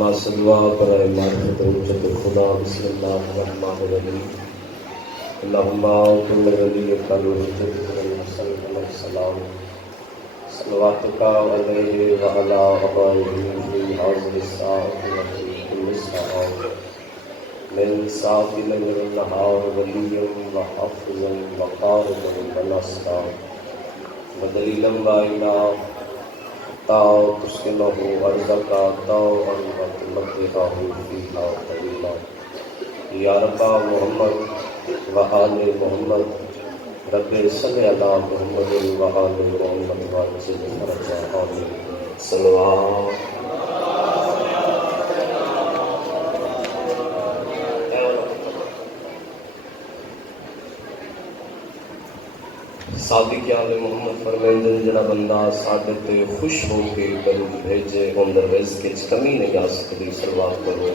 ما صدوا برائے معرفت حجت خدا بسم اللہ الرحمن الرحیم اللہم کل ولیک الحجت الحسن علیہ السلام صلواتک علیہ وعلی آبائہ فی حاضر الساعۃ وفی کل ساعۃ من ساعۃ الليل والنہار ولیا وحافظا وقاربا ونصرا ودلیلا وعینا تاؤ تسکنہ ارزقا تاؤ وتمتعہ فیہا طویلا یا رب محمد وآل محمد رب صلی علی محمد وآل محمد وعجل فرجہ آمین صلوات صادق آل محمد فرمیندے جڑا بندہ ساڈے تے خوش ہو کے درود بھیجے اندر رزق وچ کمی نہیں آ سکتی صلوات کرو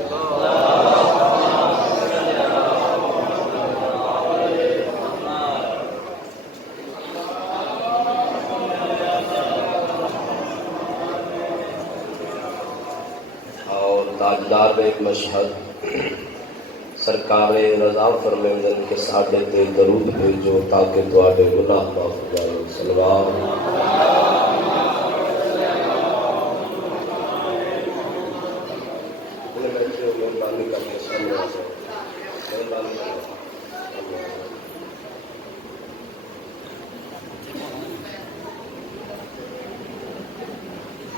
اور تاجدار ایک مشہد سرکار رضا فرمیندے کہ ساڈے تے درود بھیجو تاکہ تواڈے گناہ معاف ہو جائیں صلوات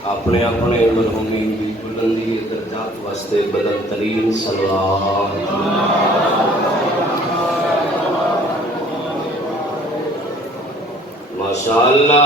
اپنے اپنے مرحومی دی بلندی درجات واسطے بلند ترین صلوات ماشاءاللہ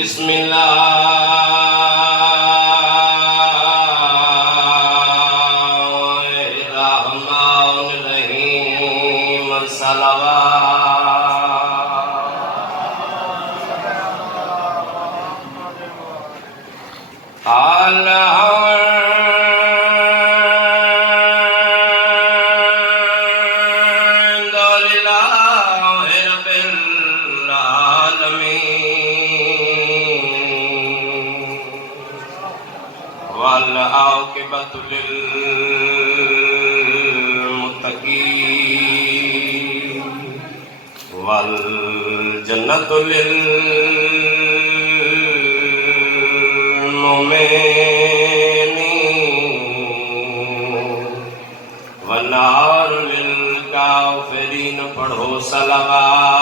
بسم اللہ الرحمن الرحیم صلوات والعاقبۃ للمتقین والجنۃ للمؤمنین والنار للکافرین پڑھو صلوات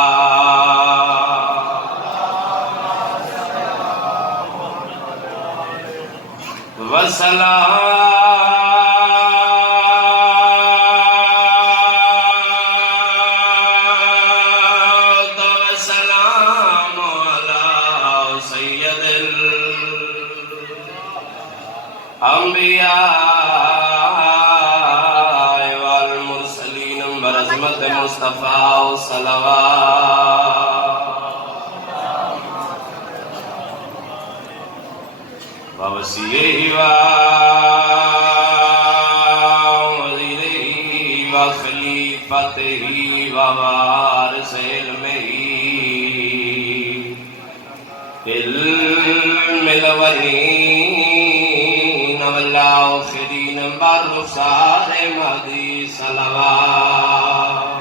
والصلاة والسلام على سید الانبیاء والمرسلین برحمت مصطفیٰ صلوات ووصیہ ووزیرہ وخلیفتہ ووارث علمہ علم الاولین والآخرین بالرخصار مہدی صلوات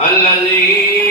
الذی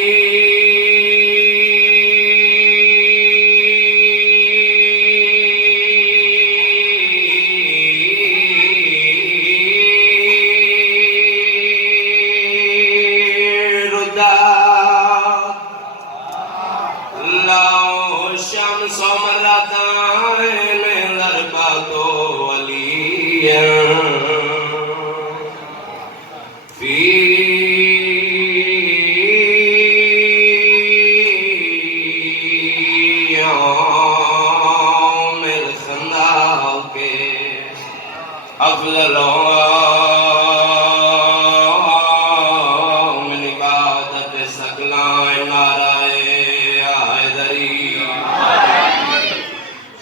افضل من عبادت سکلائیں نارائے حیدری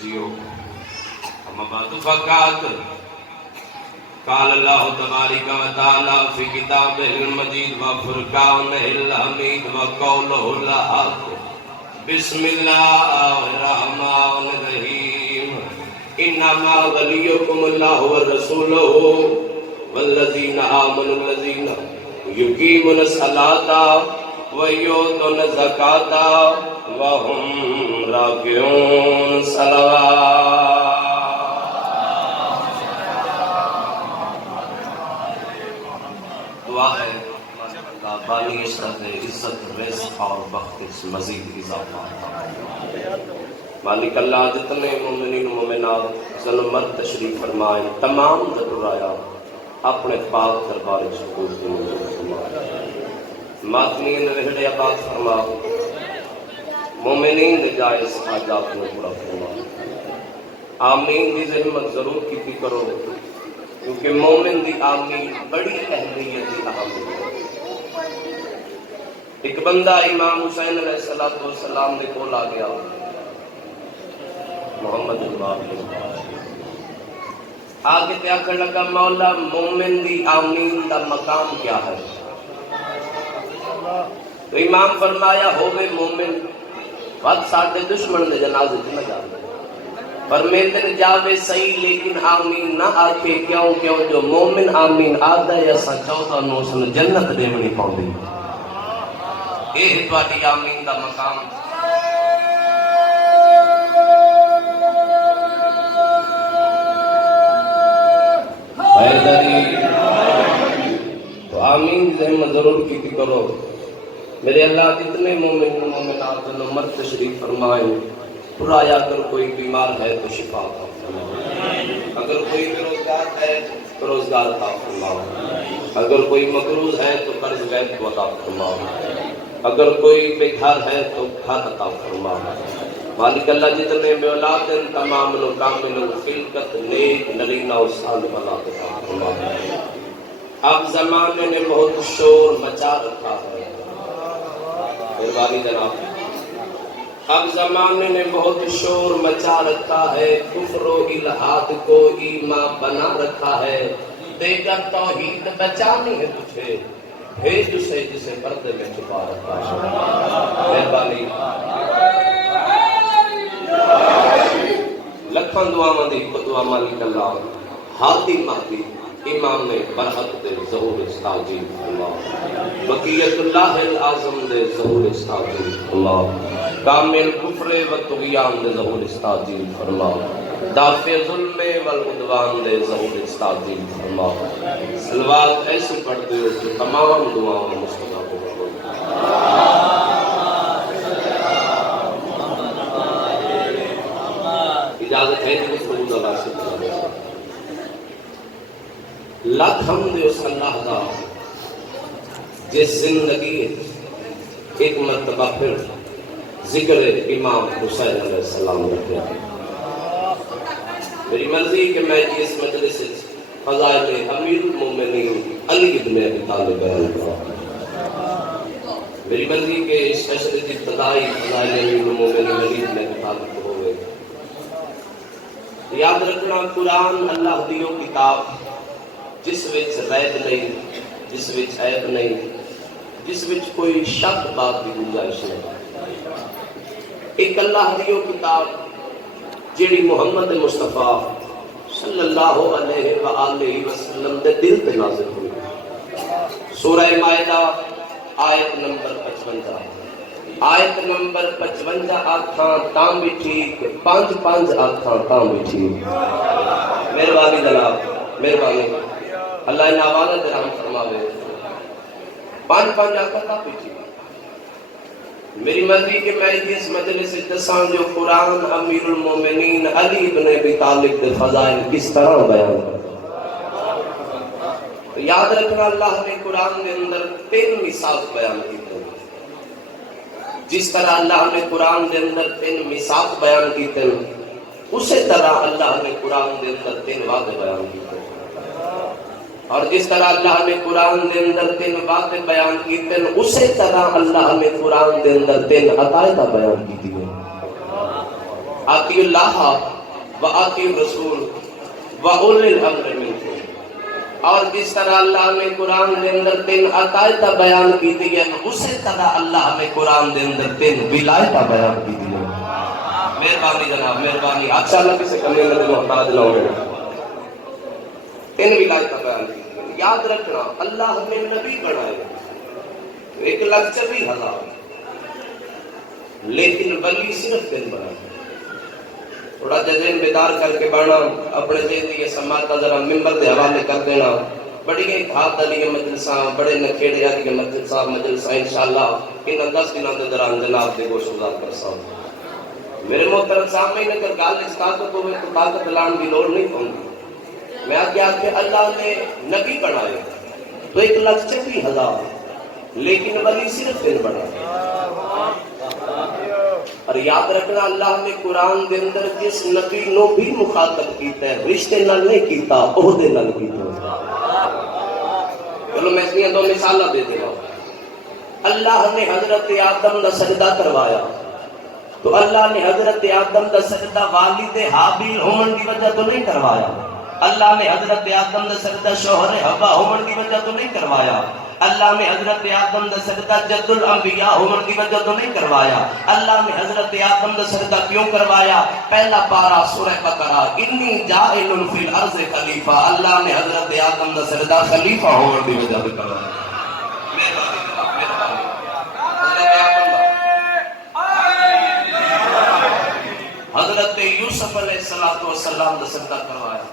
جیو اما بعد فقط قال اللہ تبارک و تعالی فی کتابہ المجید و فرقانہ الحمید و قولہ الحق بسم اللہ الرحمن الرحیم انما ولیکم اللہ ورسولہ والذین آمنوا الذین یقیمون الصلاۃ ویؤتون الزکاۃ وهم راکعون صلوات دعا ہے اللہ بانی عشرت عزت رزق اور بخت مزید اضافہ مالک اللہ جتنے مومنین و مومنات ظلمت تشریف فرمائیں تمام ضرورایا اپنے پاک دربار شکوز کی منظور فرمائیں ماتنین رہڑے آباد فرما مومنین جائز حاجات میں پورا فرما آمین دی زحمت ضرور کی کرو کیونکہ مومن دی آمین بڑی اہمیت دی اہمیت ہے ایک بندہ امام حسین علیہ السلام نے کول آ گیا محمد اللہ آگے کیا کر لگا مولا مومن دی آمین دا مقام کیا ہے تو امام فرمایا ہوئے مومن وقت ساٹھے دشمن دے جنازے نہ جانے پر میدن جاوے صحیح لیکن آمین نہ آکھے کیوں جو مومن آمین آدھا یا سا چوتھا نو سن جنت دے منی پاؤں اے ہتواٹی آمین دا مقام تو آمین زحمت ضرور کی کرو میرے اللہ جتنے مومن مومنات نمبر تشریف فرمائیں پرایا اگر کوئی بیمار ہے تو شفا عطا فرماؤ اگر کوئی بیروزگار ہے تو روزگار عطا فرماؤ اگر کوئی مقروض ہے تو قرض غیب کو عطا فرماؤ اگر کوئی بے گھر ہے تو گھر عطا فرماؤ مالک اللہ جتنے بے اولاد ہیں تمام و کامل و خلقت نیک نرینہ و صالح اولاد عطا فرماؤ اب زمانے نے بہت شور مچا رکھا ہے مہربانی جناب اب زمانے نے بہت شور مچا رکھا ہے کفر و الہاد کو ایمان بنا رکھا ہے دے کر توحید بچانی ہے تجھے بھیج اسے جسے پردے میں چھپا رکھا ہے مہربانی لکھاں دعاواں دی دعا مالک اللہ ہادی مہدی امام برحق دے ظہور استاجیل اللہ بقیت اللہ العظم دے ظہور استاجیل اللہ کامل کفر و طغیان دے ظہور استاجیل فرما دافع ظلم والعدوان دے ظہور استاجیل فرما صلوات ایسے پڑھتے ہو کہ تمام دعاؤں مستجاب ہو اجازت ہے کہ سعود اللہ سے لاکھ حمد اس اللہ دا جس زندگی ایک مرتبہ پھر ذکر امام حسین علیہ السلام رکھے میری مرضی کہ میں اس مجلس فضائل امیر المومنین علی ابن ابی طالب بیان کروں میری مرضی کہ اس فیصلے کی ابتدائی فضائل امیر المومنین علی ابن ابی طالب ہوئے یاد رکھنا قرآن اللہ دیو کتاب جس وچ ریب نہیں جس وچ عیب نہیں جس وچ کوئی شک بات کی گنجائش نہیں ایک اللہ دیو کتاب جیڑی محمد مصطفیٰ صلی اللہ علیہ وآلہ وسلم دے دل تے نازل ہوئی سورہ مائدہ آیت نمبر 55 آیت نمبر 55 آتھاں تام بھی ٹھیک 5 آتھاں تام بھی ٹھیک مہربانی جناب مہربانی اللہ ان آوازہ دے رحم فرماوے 5 آتھاں تام بھی ٹھیک میری مرضی کہ میں اس مجلس سے دساں جو قرآن امیر المومنین علی ابن ابی طالب دے فضائل کس طرح بیان کرتا یاد رکھنا اللہ نے قرآن کے اندر 3 میثاق بیان کی جس طرح اللہ نے قرآن کے اندر 3 میثاق بیان کی اسی طرح اللہ نے قرآن کے اندر 3 وعدے بیان کی اور جس طرح اللہ نے قرآن دے اندر 3 باتیں بیان کیتے ہیں اسی طرح اللہ نے قرآن دے اندر 3 عقائد بیان کی ہیں. آتی اللہ و آتی رسول و اولی الامر منکم. اور جس طرح اللہ نے قرآن دے اندر 3 عقائد بیان کی ہیں اسی طرح اللہ نے قرآن دے اندر 3 ولایت بیان کی ہیں. مہربانی جناب مہربانی. اچھا اللہ کسی کمی میں محتاج نہ ہوئے. 3 ولایت بیان کی. یاد رکھنا اللہ نے نبی بنائے 1,24,000 لیکن ولی صرف 3 بنائے. تھوڑا ذہن بیدار کر کے بڑھنا اپنے ذہن کی سماعت ذرا ممبر دے حوالے کر دینا. بڑی ہاتھ علی مجلساں بڑے نکھیڑے علی مجلساں انشاءاللہ ان 10 دنوں کے دوران جناب دے گوش گزار کر سا. میرے محترم سامنے اگر گل اس طاقت ہوئے تو طاقت لان کی لوڑ نہیں پڑتی. میں کیا کہ اللہ نے نبی بنائے تو 1,24,000 لیکن ولی صرف 3 بنائے. اور یاد رکھنا اللہ نے قرآن دے اندر جس نبی نو بھی مخاطب کیتا ہے رشتے نال نہیں کیتا عہدے نال کیتا. چلو میں اس لیے 2 مثالیں دے دیا. اللہ نے حضرت آدم دا سجدہ کروایا تو اللہ نے حضرت آدم دا سجدہ والد حابیل ہومن کی وجہ تو نہیں کروایا. اللہ نے حضرت آدم دا سجدہ شوہر حوا ہومن کی وجہ تو نہیں کروایا. اللہ نے حضرت آدم دا سجدہ جد الانبیاء ہومن کی وجہ تو نہیں کروایا. اللہ نے حضرت آدم دا سجدہ کیوں کروایا؟ پہلا پارہ سورہ بقرہ انی جاعل فی الارض خلیفہ. اللہ نے حضرت آدم دا سجدہ خلیفہ ہومن کی وجہ تو کروایا. حضرت یوسف علیہ السلام دا سجدہ کروایا.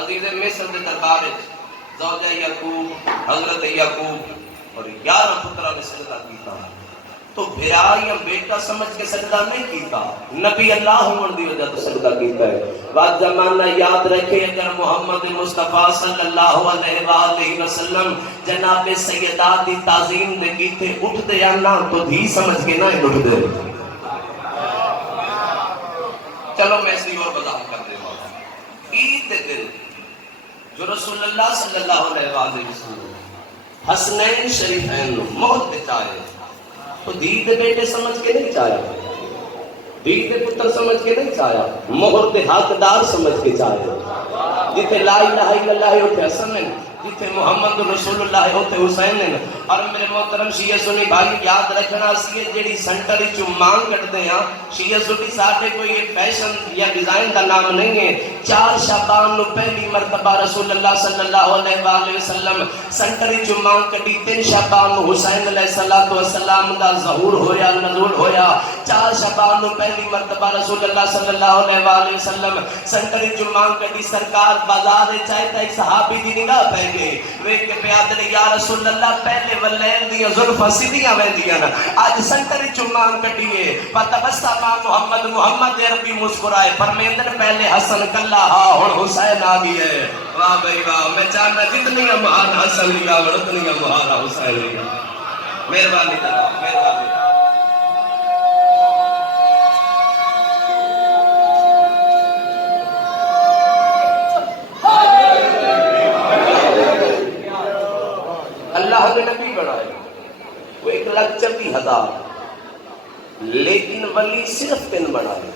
عزیز مصر دے دربار وچ زوجہ یعقوب حضرت یعقوب اور 11 پتراں نے سجدہ کیتا تو بھرا یا بیٹا سمجھ کے سجدہ نہیں کیتا. نبی اللہ ہون دی وجہ تو سجدہ کیتا ہے. بات زمانہ یاد رکھے اگر محمد مصطفیٰ صلی اللہ علیہ وآلہ وسلم جناب سیدات دی تعظیم دے کیتے اٹھ دے یا نہ تو دھی سمجھ کے نہ اٹھ دے. چلو میں اس لیے اور وضاحت کر دے گا. عید دے دن جو رسول اللہ صلی اللہ علیہ وآلہ وسلم حسنین شریفین موت دے چاہے تو دید بیٹے سمجھ کے نہیں چاہیا, دید پتر سمجھ کے نہیں چاہیا, مہر دے حقدار سمجھ کے چاہیا. جتے لا الہ الا اللہ ہوتے حسن ہیں, جتے محمد رسول اللہ ہوتے حسین ہیں. اور میرے محترم شیعہ سنی بھائی یاد رکھنا سی جیڑی سنٹر چوں مانگ کٹتے ہیں شیعہ سنی ساڈے کوئی یہ فیشن یا ڈیزائن کا نام نہیں ہے. 4 شعبان نو پہلی مرتبہ رسول اللہ صلی اللہ علیہ وآلہ وسلم سنٹر چوں مانگ کٹی. 3 شعبان نو حسین علیہ السلام دا ظہور ہویا نزول ہویا. 4 شعبان نو پہلی مرتبہ رسول اللہ صلی اللہ علیہ وآلہ وسلم سنٹر چوں مانگ کٹی. سرکار بازار چاہتا ایک صحابی دی نگاہ پہ گئے ویکھ کے پیاد نے یا رسول اللہ پہلے ولیل دیا زلفہ سیدیاں ویندیاں آج سنٹر چوں مانگ کٹیے فتبسم محمد محمد عربی مسکرائے فرمیندن پہلے حسن کلا ہاں اور حسین آ گئے. واہ بھائی واہ. میں چاہنا جتنی مہارا حسن لیا اتنی مہارا حسین لیا. مہربانی جناب مہربانی. اللہ نے نبی بنائے وہ 1,24,000 لیکن ولی صرف 3 بنائے.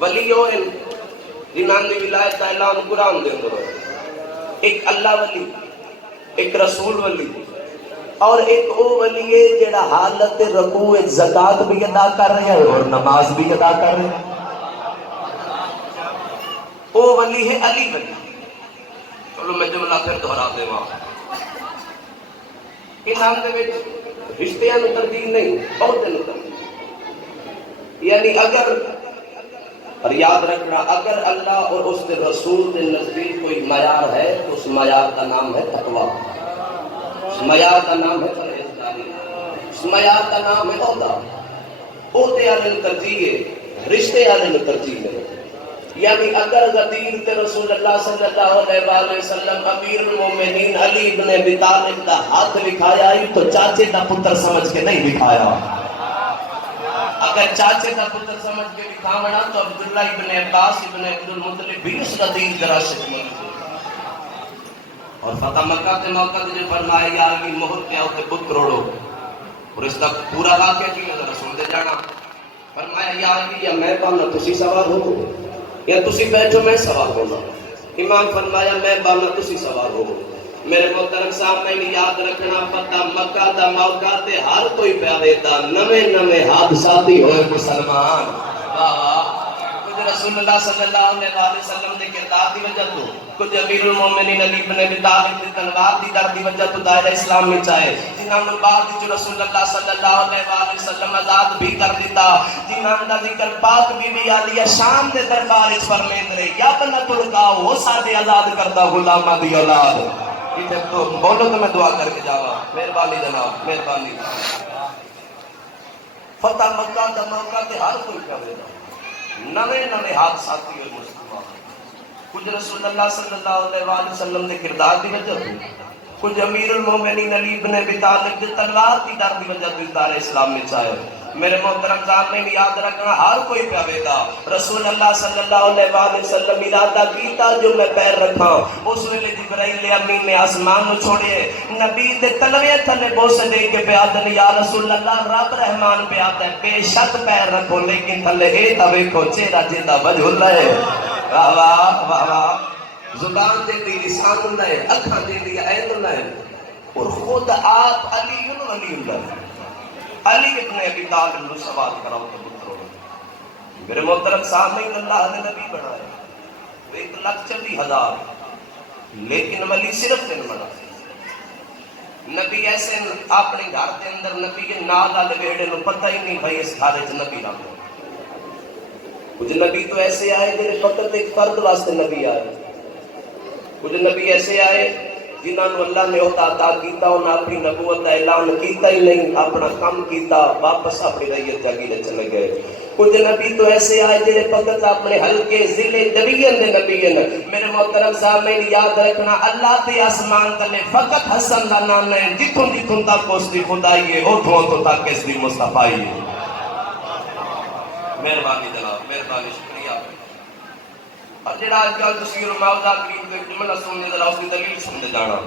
ولی وہ جنہاں نے ولایت کا اعلان قرآن دے اندر ہے. ایک اللہ ولی, ایک رسول ولی اور ایک وہ ولی ہے جڑا حالت رکوع زکات بھی ادا کر رہے ہیں اور نماز بھی ادا کر رہے ہیں. وہ ولی ہے علی ولی. چلو میں جملہ پھر دہرا دے ماں. انہاں دے وچ رشتیاں نو ترجیح نہیں عہدے نو ترجیح. یعنی اگر اور یاد رکھنا اگر اللہ اور اس کے رسول کے نزدیک کوئی معیار ہے تو اس معیار کا نام ہے تقویٰ, اس معیار کا نام ہے پرہیزگاری, اس معیار کا نام ہے عہدہ. عہدے والے نو ترجیح ہے, رشتے والے نو ترجیح نہیں. یعنی اگر غدیر تے رسول اللہ صلی اللہ علیہ وآلہ وسلم امیر المومنین علی ابن ابی طالب دا ہاتھ لکھایا ہی تو چاچے دا پتر سمجھ کے نہیں لکھایا. اگر چاچے دا پتر سمجھ کے لکھاونا تو عبداللہ ابن عباس ابن عبد المطلب بھی اس غدیر دراشت میں. اور فتح مکہ کے موقع تے جو فرمایا یا علی مہر کیا ہوتے بت کروڑو، اور اس کا پورا واقعہ کی نظر رسول دے جانا فرمایا یا علی یا میں بانا تسی سوار ہو یا تسی بیٹھو میں سوار ہونا. امام فرمایا میں بانا تسی سوار ہو. میرے محترم صاحب میں یاد رکھنا فتح مکہ دا موقع تے ہر کوئی پیارے دا نویں نویں حادثاتی ہوئے مسلمان. کچھ رسول اللہ صلی اللہ علیہ وسلم نے کردار دی وجہ تو، کچھ امیر المومنین علی بن ابی طالب دی تلوار دی در دی وجہ تو دائرہ اسلام میں چاہے، جنہاں نے بعد جو رسول اللہ صلی اللہ علیہ وسلم آزاد بھی کر دیتا، جنہاں دا ذکر پاک بی بی عالیہ شام دے دربار اس فرمائند رہے یا بنت القاء ہو سادے آزاد کردہ غلامہ دی اولاد. یہ تو بولو تو میں دعا کر کے جاوا. مہربانی جناب، مہربانی. فتح مکہ دا موقع تے ہر کوئی کرے گا نویں نویں حادثاتی اور مسلمان. کچھ رسول اللہ صلی اللہ علیہ وسلم نے کردار دی وجہ تو، کچھ امیر المومنین علی بن ابی طالب دی تلوار دی در دی وجہ تو دار اسلام میں چاہے. میرے محترم صاحب نے یاد رکھنا ہر کوئی پیابے دا رسول اللہ صلی اللہ علیہ وسلم ارادہ کیتا جو میں پیر رکھا. اس ویلے جبرائیل امین نے آسمان نو چھوڑے نبی دے تلوے تھلے بوسے دے کے پیادن یا رسول اللہ رب رحمان پیادا ہے بے شک پیر رکھو لیکن تھلے اے تا ویکھو چہرہ جیتا وجہ اللہ ہے. واہ واہ واہ واہ. زبان دے دی لسان اللہ ہے، اکھاں دے دی عین اللہ ہے، اور خود آپ علی ولی اللہ ہے. علی ابن ابی طالب نے سوال کراؤ تو پتروں. میرے محترم سامعین اللہ نے نبی بنایا 1,40,000 لیکن ولی صرف دن بنا. نبی ایسے اپنے گھر کے اندر نبی کے نال والے بیڑے نو پتہ ہی نہیں بھائی اس گھر وچ نبی نہ ہو. کچھ نبی تو ایسے آئے جنہیں فقط ایک فرد واسطے نبی آئے. کچھ نبی ایسے آئے جنہاں نے اللہ نے عطا کیتا انہاں اپنی نبوت کا اعلان کیتا ہی نہیں، اپنا کام کیتا واپس اپنی ریت جاگی دے چلے گئے. کچھ نبی تو ایسے آئے جنہیں فقط اپنے حلقے ضلع دبیان دے نبی ہیں. میرے محترم صاحب میں یاد رکھنا اللہ تے آسمان تلے فقط حسن دا نام ہے، جتھوں جتھوں تک اس دی خدائی ہے اتھوں تو تک اس دی مصطفائی ہے. مہربانی جناب، مہربانی، شکریہ. اور جڑا آج کل تصویر و معاوضہ کریم کو ایک جملہ سننے ذرا اس کی دلیل سننے جانا.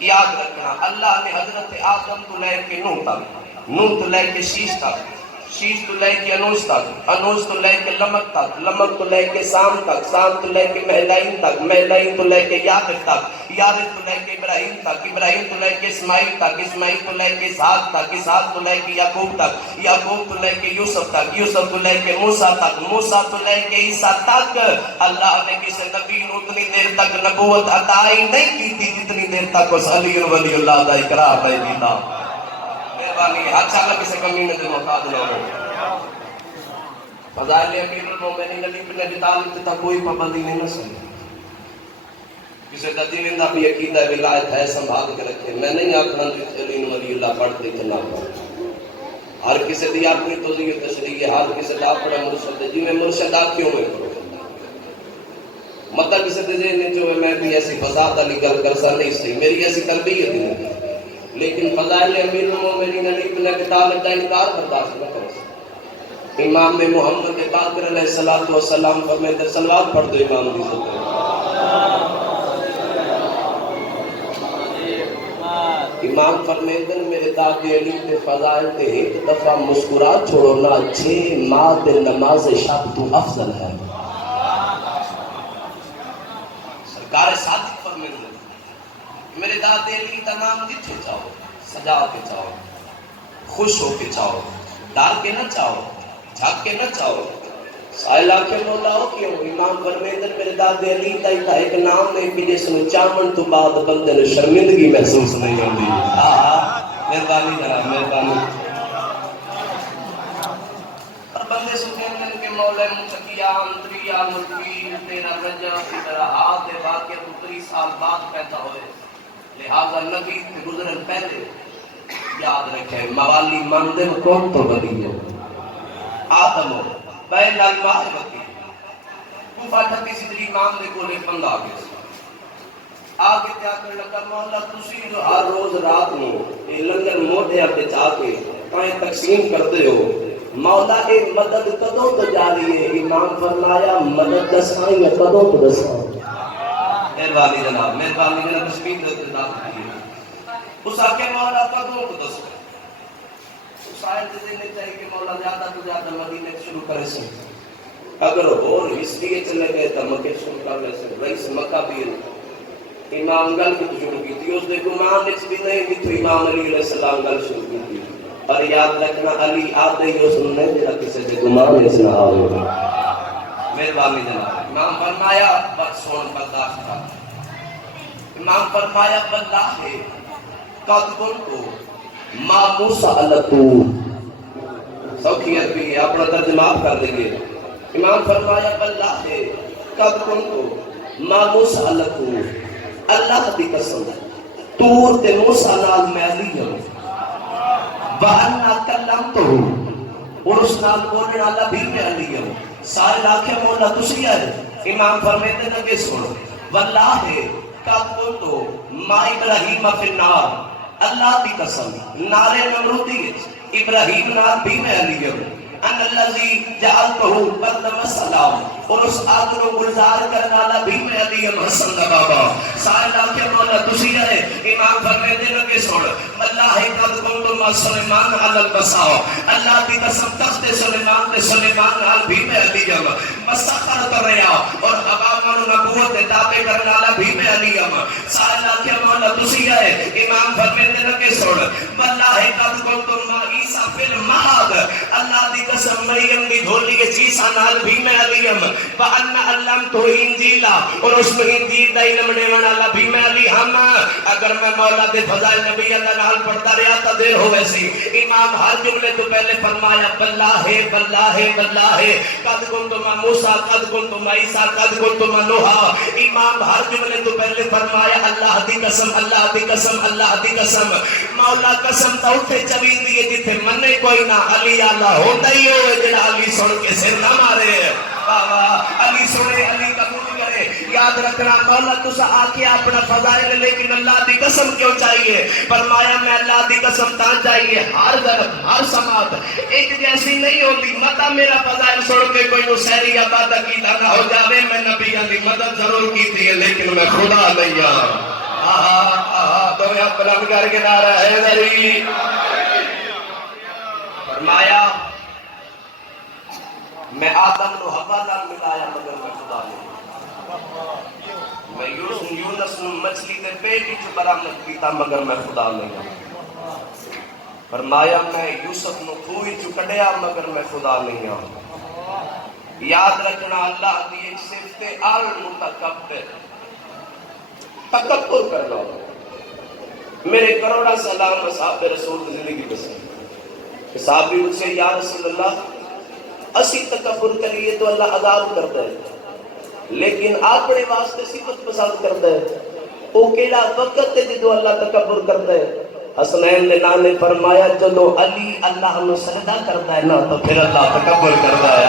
یاد رکھنا اللہ نے حضرت آدم تو لے کے نوح تو لے کے شیش تک، شیش تو لے کے انوش تک، انوش تو لے کے لمک تک، لمک تو لے کے سام تک، سام تو لے کے مہلائن تک، مہلائن تو لے کے یافت تک، یافت تو لے کے ابراہیم تک، ابراہیم تو لے کے اسماعیل تک، اسماعیل تو لے کے اسحاق تک، اسحاق تو لے کے یعقوب تک، یعقوب تو لے کے یوسف تک، یوسف تو لے کے موسیٰ تک، موسیٰ تو لے کے عیسیٰ تک. اللہ نے کسی نبی نے اتنی دیر تک نبوت عطا ہی نہیں کی تھی جتنی دیر تک اس علی ولی اللہ دا اقرار نہیں کیتا. مہربانی اچھا اللہ کسی کمینے دے محتاج نہ ہو. فضائل امیر المومنین علی بن ابی طالب تک کوئی پابندی نہیں نہ سنی. کسی دین دا بھی عقیدہ ولایت ہے سنبھال کے رکھے. میں نہیں آکھنا علی ولی اللہ پڑھتے کہ نہ پڑھتے. ہر کسی دی اپنی توضیح تشریح ہے، ہر کسی دا اپنا مرشد ہے. جی میں مرشد کیوں میں کرو مطلب کسی دے نہیں جو میں بھی ایسی فساد علی گل کرسا نہیں صحیح، میری ایسی تربیت نہیں. لیکن فضائل امیر المومنین علی بن ابی طالب کا انکار برداشت نہ کرو. امام محمد باقر علیہ السلام فرماتے صلوات پڑھ دو امام کی ذات. امام فرماتے میرے دادی علی کے فضائل کے ایک دفعہ مسکرات چھوڑو نہ 6 ماہ دے نماز شب تو افضل ہے. سرکار صادق فرماتے میرے دادی علی کا نام جتھے چاہو سجا کے چاہو، خوش ہو کے چاہو، ڈال کے نہ چاہو، جھاگ کے نہ چاہو. سائل آکے مولا ہو کیوں؟ امام فرمیدن میرے دادے علی کا ایک نام ہے کہ جس نے چامن تو بعد بندے نے شرمندگی محسوس نہیں ہوتی. مہربانی جناب، مہربانی. اور بندے سکھیں کے مولا متقیہ انتریہ ملکی تیرا رجب تیرا ہاتھ واقع 30 سال بعد پیدا ہوئے. لہذا نبی کے گزرن پہلے یاد رکھیں موالی مندر کون تو بلی ہے آدم ہو بین الماء وکی. کوفہ 38 ہجری امام دے کولے بندہ آگے آگے کیا کر لگا مولا تسی جو ہر روز رات میں یہ لنگر موڑے اپنے چاہ کے پائیں تقسیم کرتے ہو مولا اے مدد کدوں تو جاری ہے؟ امام فرمایا مدد دسائیں یا کدوں تو دسائیں. مہربانی جناب، مہربانی جناب، تسبیح دے داد کیجیے. اس آکے مولا قدموں کو دس شاید دینے چاہیے کہ مولا زیادہ تو زیادہ مدینے شروع کرے سے اگر اور اس لیے چلے گئے تو مکہ شروع کر لے سے. رئیس مکہ بھی امام گل کی شروع کی تھی، اس نے گمان اس بھی نہیں کی تو امام علی علیہ السلام گل شروع کی تھی. اور یاد رکھنا علی آدھے ہی اس نے جڑا کسی سے گمان اس نہ آئے. مہربانی جناب. امام فرمایا بس سون برداشت تھا. امام فرمایا واللہ قد کنتو ما موسیٰ علتو. سوکھیت بھی اپنا ترجمہ کر دیں گے. امام فرمایا واللہ قد کنتو ما موسیٰ علتو. اللہ دی قسم تور تے موسیٰ نال میں علی ہوں وَأَنَّا كَلَّمْتُهُ اور اس نال بولنے والا بھی میں علی ہوں. سارے لاکھے مولا تسی ہے. امام فرمیتے لگے سنو واللہ قد کنتو ما ابراہیم فی النار. اللہ کی قسم نارے نمرودی ابراہیم نار بھی میں علی ہوں. ان الذی جعلتہ قدم السلام اور اس آگ کو گلزار کرنے والا بھی میں علی ہوں. حسن دا بابا سارے لاکھے مولا تسی ہے. امام فرمیتے لگے سن اللہ قد کنتم مع سلیمان علی البصار. اللہ کی قسم تخت سلیمان تے سلیمان نال بھی میں علی ہوں. مسخر کر رہا اور عوام نبوت دعوے کرنے والا بھی میں علی ہوں. سارے لاکھے مولا تسی ہے. امام فرمیتے لگے سن واللہ قد کنتم مع عیسیٰ فی المہد. اللہ دی قسم مریم دی دھولی عیسیٰ نال بھی میں علی ہوں. وَأَنَّ عَلَّمْتُهُ انجیلا اور اس میں انجیل دا علم دینے والا بھی میں علی ہوں. اگر میں مولا دے فضائل نبی اللہ نال پڑھتا رہا تا دیر ہو ویسی. امام ہر جملے تو پہلے فرمایا واللہ واللہ واللہ قد کنتم مع موسیٰ قد کنتم مع عیسیٰ قد کنتم مع نوح. امام ہر جملے تو پہلے فرمایا اللہ دی قسم اللہ دی قسم اللہ دی قسم. مولا قسم تا اٹھے چوی دیئے جتھے منے کوئی نہ علی اللہ ہوتا ہی ہوئے جڑا علی سن کے سر نہ مارے. بابا علی سنے علی قبول کرے. یاد رکھنا مولا تسا آکے اپنا فضائل لیکن اللہ دی قسم کیوں چاہیے. فرمایا میں اللہ دی قسم تا چاہیے ہر ضرب ہر سماعت ایک جیسی نہیں ہوتی. متا میرا فضائل سن کے کوئی نو سہری عبادت عقیدہ نہ ہو جاوے. میں نبیوں دی مدد ضرور کی تھی لیکن میں خدا نہیں ہوں. تو میں بلند کر کے نعرہ حیدری. فرمایا میں آدم کو حوا نال ملایا مگر میں خدا نہیں. میں یونس مچھلی کے پیٹ وچ برآمد کیتا مگر میں خدا نہیں. فرمایا میں یوسف نو کھوہ وچ کڈیا مگر میں خدا نہیں ہوں. یاد رکھنا اللہ دی ایک صفت المتکبر تکبر کرنا. میرے کروڑا سلام اصحاب رسول کی زندگی پسند. صحابی مجھ سے یا رسول اللہ اسی تکبر کریے تو اللہ عذاب کرتا ہے لیکن اپنے واسطے صفت پسند کرتا ہے. وہ کیڑا وقت ہے جدو اللہ تکبر کرتا ہے. حسنین نے نانے فرمایا جدو علی اللہ نو سجدہ کرتا ہے نا تو پھر اللہ تکبر کرتا ہے.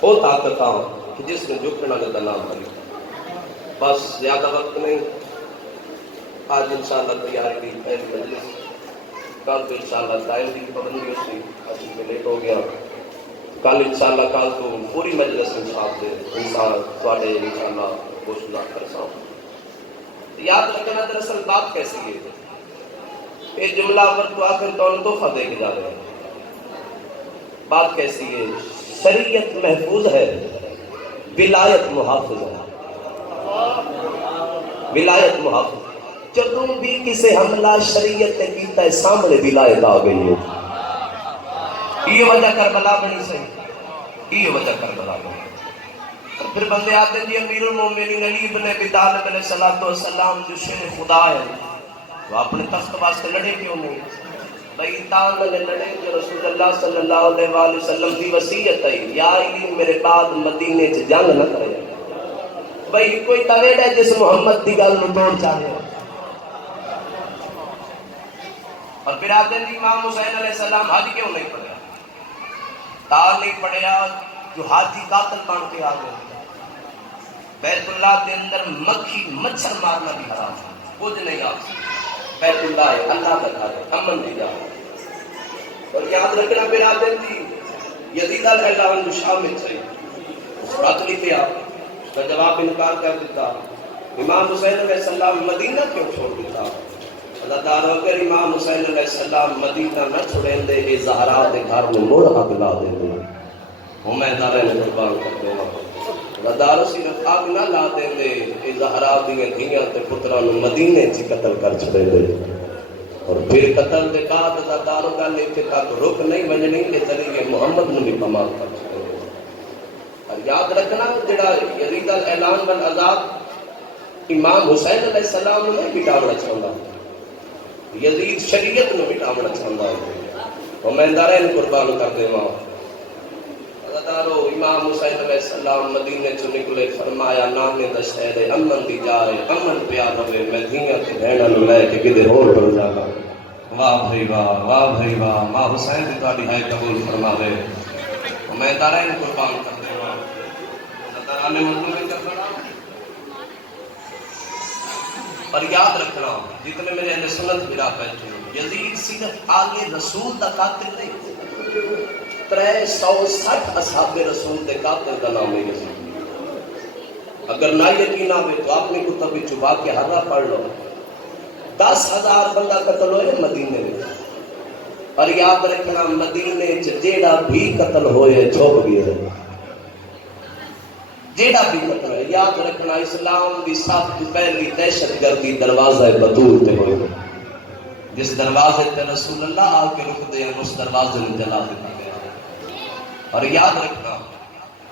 وہ طاقت کہ جس میں جھکنا کا نام بنی. بس زیادہ وقت نہیں. آج انشاءاللہ تیاری کی پہلی مجلس کل تو انشاءاللہ ٹائم کی پابندی ہوتی. آج میں لیٹ ہو گیا. کل انشاءاللہ کل تو پوری مجلس انصاف دے انسان تھوڑے انشاءاللہ کوشش کر ساؤں. یاد رکھنا دراصل بات کیسی ہے. یہ جملہ پر تو آخر تو تحفہ دے کے جا رہے ہیں. بات کیسی ہے. شریعت محفوظ ہے ولایت محافظ ہے. ولایت محافظ. جدوں بھی کسی حملہ شریعت نے کیتا ہے سامنے ولایت آ گئی ہے. یہ وجہ کربلا بنی صحیح. یہ وجہ کربلا بنی. اور پھر بندے آتے ہیں جی امیر المومنین علی بن ابی طالب علیہ السلام جو شیر خدا ہے وہ اپنے تخت واسطے لڑے کیوں نہیں. بھئی تان میں لڑے جو رسول اللہ صلی اللہ علیہ وآلہ وسلم کی وصیت ہے یا علی میرے بعد مدینے سے جنگ نہ کرے. بھئی کوئی تویڑ ہے جس محمد دی گل نو توڑ چاہے. اور پھر آتے ہیں امام حسین علیہ السلام حج کیوں نہیں پڑھیا. تال نہیں پڑھیا جو حاجی قاتل بن کے آ گئے. بیت اللہ کے اندر مکھی مچھر مارنا بھی حرام ہے، کچھ نہیں آ سکتا. بیت اللہ ہے، اللہ کا گھر ہے، امن دی جا. اور یاد رکھنا برادر جی، یزید الاعلان جو شامل تھے قتل کیا، اس کا جواب انکار کر دیتا. امام حسین علیہ السلام مدینہ کیوں چھوڑ دیتا؟ اللہ تعالیٰ اگر امام حسین علیہ السلام مدینہ نہ چھوڑیں دے، اے زہرا دے گھر میں موڑ آگ لا دیں دے. ہوں میں دارے نے قربان کر دوں گا. اللہ تعالیٰ صرف آگ نہ لا دیں دے، اے زہرا دیاں دھیاں تے پتران مدینے چی قتل کر چھڑے دے. اور پھر قتل دے بعد اللہ تعالیٰ کا لکھے تک رک نہیں بجنی کے ذریعے محمد نے بھی کمال کر چھڑے دے. اور یاد رکھنا جڑا یزید الاعلان والعذاب امام حسین علیہ السلام نے مٹاونا چاہتا، یزید شریعت نے مٹاونا چاہتا ہے. اور میں دارے نے قربان کر دے ماں. اللہ تعالیٰ امام حسین علیہ السلام مدینے چو نکلے، فرمایا نانے دا شہر امن دی جائے، امن پیا رہے، میں دھیاں تے بہناں نوں لے کے کدے ہور ٹر جاواں. واہ بھائی واہ، واہ بھائی واہ. ماں حسین دی تہاڈی ہائے قبول فرماوے. میں دارے نے قربان کر دے ماں. اللہ تعالیٰ نے مطلب کر بڑا. اور یاد رکھنا جتنے میرے اہل سنت برا بیٹھے، یزید صرف آگے رسول دا قاتل نہیں، 360 اصحاب رسول دے قاتل دا نام ہے یزید. اگر نہ یقین آوے تو اپنی کتب چبا کے ہرا پڑھ لو. 10,000 بندہ قتل ہوئے مدینے میں. اور یاد رکھنا مدینے جیڑا بھی قتل ہوئے چھوپ گئے، جیڑا بھی قتل ہے. یاد رکھنا اسلام دی سب تو پہلی دہشت گردی دروازہ بطور تے ہوئے. جس دروازے تے رسول اللہ آ کے رک دے اس دروازے میں جلا دیتا گیا. اور یاد رکھنا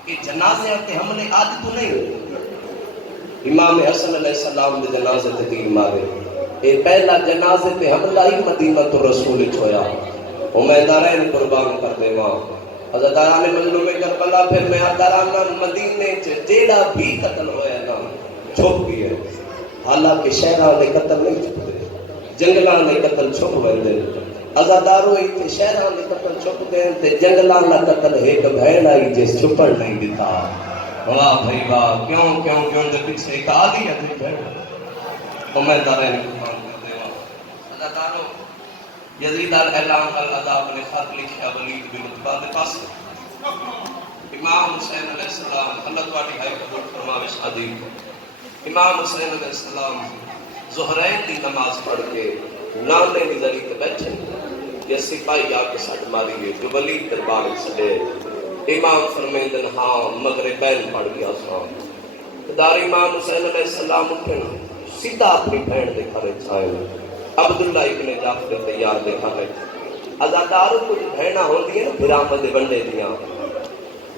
کہ جنازے تے حملے آج تو نہیں ہوئے. امام حسن علیہ السلام دے جنازے تے تیر مارے، اے پہلا جنازے تے حملہ ہی مدینہ تو رسول چھویا. امیدارین قربان کر دے ماں. حضرت آرام مظلوم کربلا پھر میں آدھارانا مدینے جیڑا بھی قتل ہویا نا چھوپ گیا. حالانکہ شہران نے قتل نہیں چھپ دے، جنگلان نے قتل چھپ ویندے. ازادارو ایتھے شہران نے قتل چھپ دے تے جنگلان نے قتل ایک بہن آئی جس چھپڑ نہیں دیتا. واہ بھائی واہ. کیوں کیوں کیوں دے پیچھے ایک آدھی ہے تھی بہن. امیدارین قربان کر دے ماں. ازادارو یزید الاعلان والعذاب نے خط لکھا ولید بن عتبہ دے پاس. امام حسین علیہ السلام اللہ تواڈی ہائے قبول فرماوے شادی. امام حسین علیہ السلام ظہرین دی نماز پڑھ کے نانے دی ذریعے تے بیٹھے، یہ سپاہی آ کے سٹ ماری جو ولید دربار چلے. امام فرمیندن ہاں مغربین پڑھ گیا سا. دار امام حسین علیہ السلام اٹھے سیدھا اپنی بہن دے گھر چھائے. عبداللہ ابن جعفر تیار دیکھا ہے. ازاداروں کچھ بہنہ ہوندی ہیں بھرا مدے بنڈے دیاں.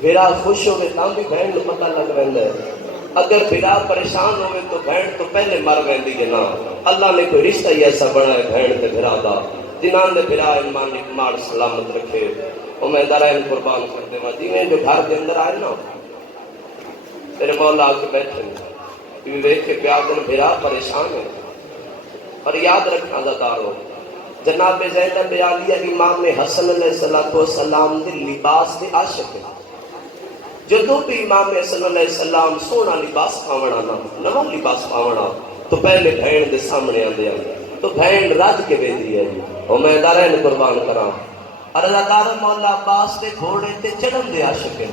بھرا خوش ہوئے تاں بھی بہن کو پتہ لگ رہندا ہے. اگر بھرا پریشان ہوئے تو بہن تو پہلے مر ویندی ہے نا. اللہ نے کوئی رشتہ ہی ایسا بنا ہے بہن تے بھرا دا جنہاں دے بھرا ایمان اکمال سلامت رکھے. او میں دارائن قربان کر دے ماں جنہیں جو گھر کے اندر آئے نا تیرے مولا آ کے بیٹھے بھی دیکھ کے پیادن بھرا پریشان ہے. اور یاد رکھنا ازادارو جناب زینب عالیہ امام حسن علیہ السلام دے لباس دے عاشق ہے. جدو بھی امام حسن علیہ السلام سونا لباس پاونا نا نواں لباس پاونا تو پہلے بہن دے سامنے آندے ہیں تو بہن راج کے ویندی ہے جی. او میں دارین قربان کراں. اور ازادار مولا عباس دے گھوڑے تے چڑھن دے عاشق ہے.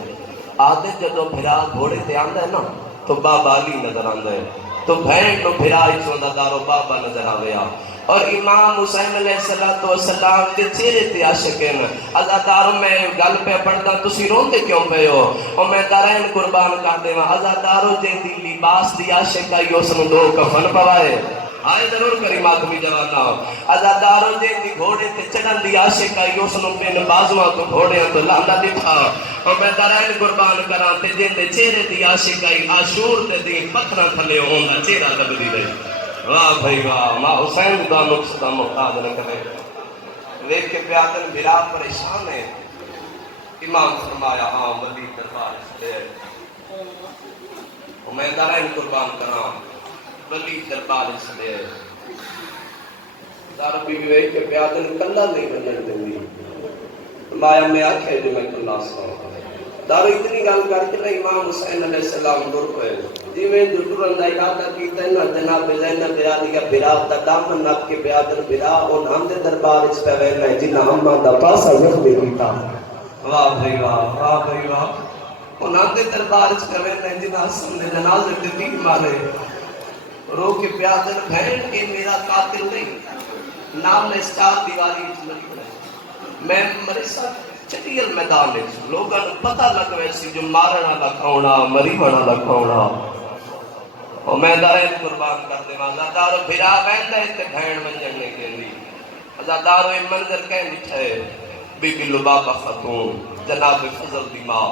آدھے جدو بھرا گھوڑے تے آندا ہے نا تو بابا علی نظر آندا ہے تو بہن تو بھرا ہی چوندا دارو بابا نظر آویا. اور امام حسین علیہ السلام کے چہرے تے عاشق ہیں. ازادارو میں گل پہ پڑھدا تسی روندے کیوں پے ہو؟ اور میں دارین قربان کر دیواں ازادارو جے دی لباس دی عاشق آئی اس نوں دو کفن پوائے. آئے ضرور کریمات بھی جوانا. ازادارو جے دی گھوڑے تے چڑھن دی عاشق آئی اس نوں پن بازواں تو گھوڑیاں تو لاندا دکھا. اور میں دارین قربان کراں تے جے دے چہرے دی عاشق آئی عاشور تے دی پتھراں تھلے ہوندا چہرہ لبدی رہی. واہ بھائی واہ. ماں حسین دا نقص دا محتاج نہ کرے. دیکھ کے پیادن بھرا پریشان ہے. امام فرمایا ہاں ولی دربار سے میں دارین قربان کراں ولی دربار سے دار بی بی ویکھ کے پیادن کلا نہیں بنن دیندی. فرمایا میں آکھے جو میں کلا سا دارو اتنی گل کر کے امام حسین علیہ السلام ٹر پے جی میں جو ٹرن دا ارادہ کیتا نا جناب زینب بیادی کا بھرا دا دامن نپ کے بیادر بھرا اور ہم دے دربار وچ پہ وینا ہے جنہ ہماں دا پاسا زخمی کیتا واہ بھائی واہ واہ بھائی واہ اور ہم دے دربار وچ پہ وینا ہے جنہ حسن نے جنازے تے تیر مارے رو کے بیادر بہن کے میرا قاتل نہیں نام نے اسٹار دیواری وچ لکھ میں مرے ساتھ چٹیل میدان میں لوگاں نوں پتہ لگ ویسی جو مارن والا کھاونا مریون والا کھاونا اور میں دارے قربان کر دیواں زادارو بھرا ویندا تے بہن ونجن نہیں کہندی زادارو اے منظر کہیں دکھے بی بی لبابہ خاتون جناب فضل دی ماں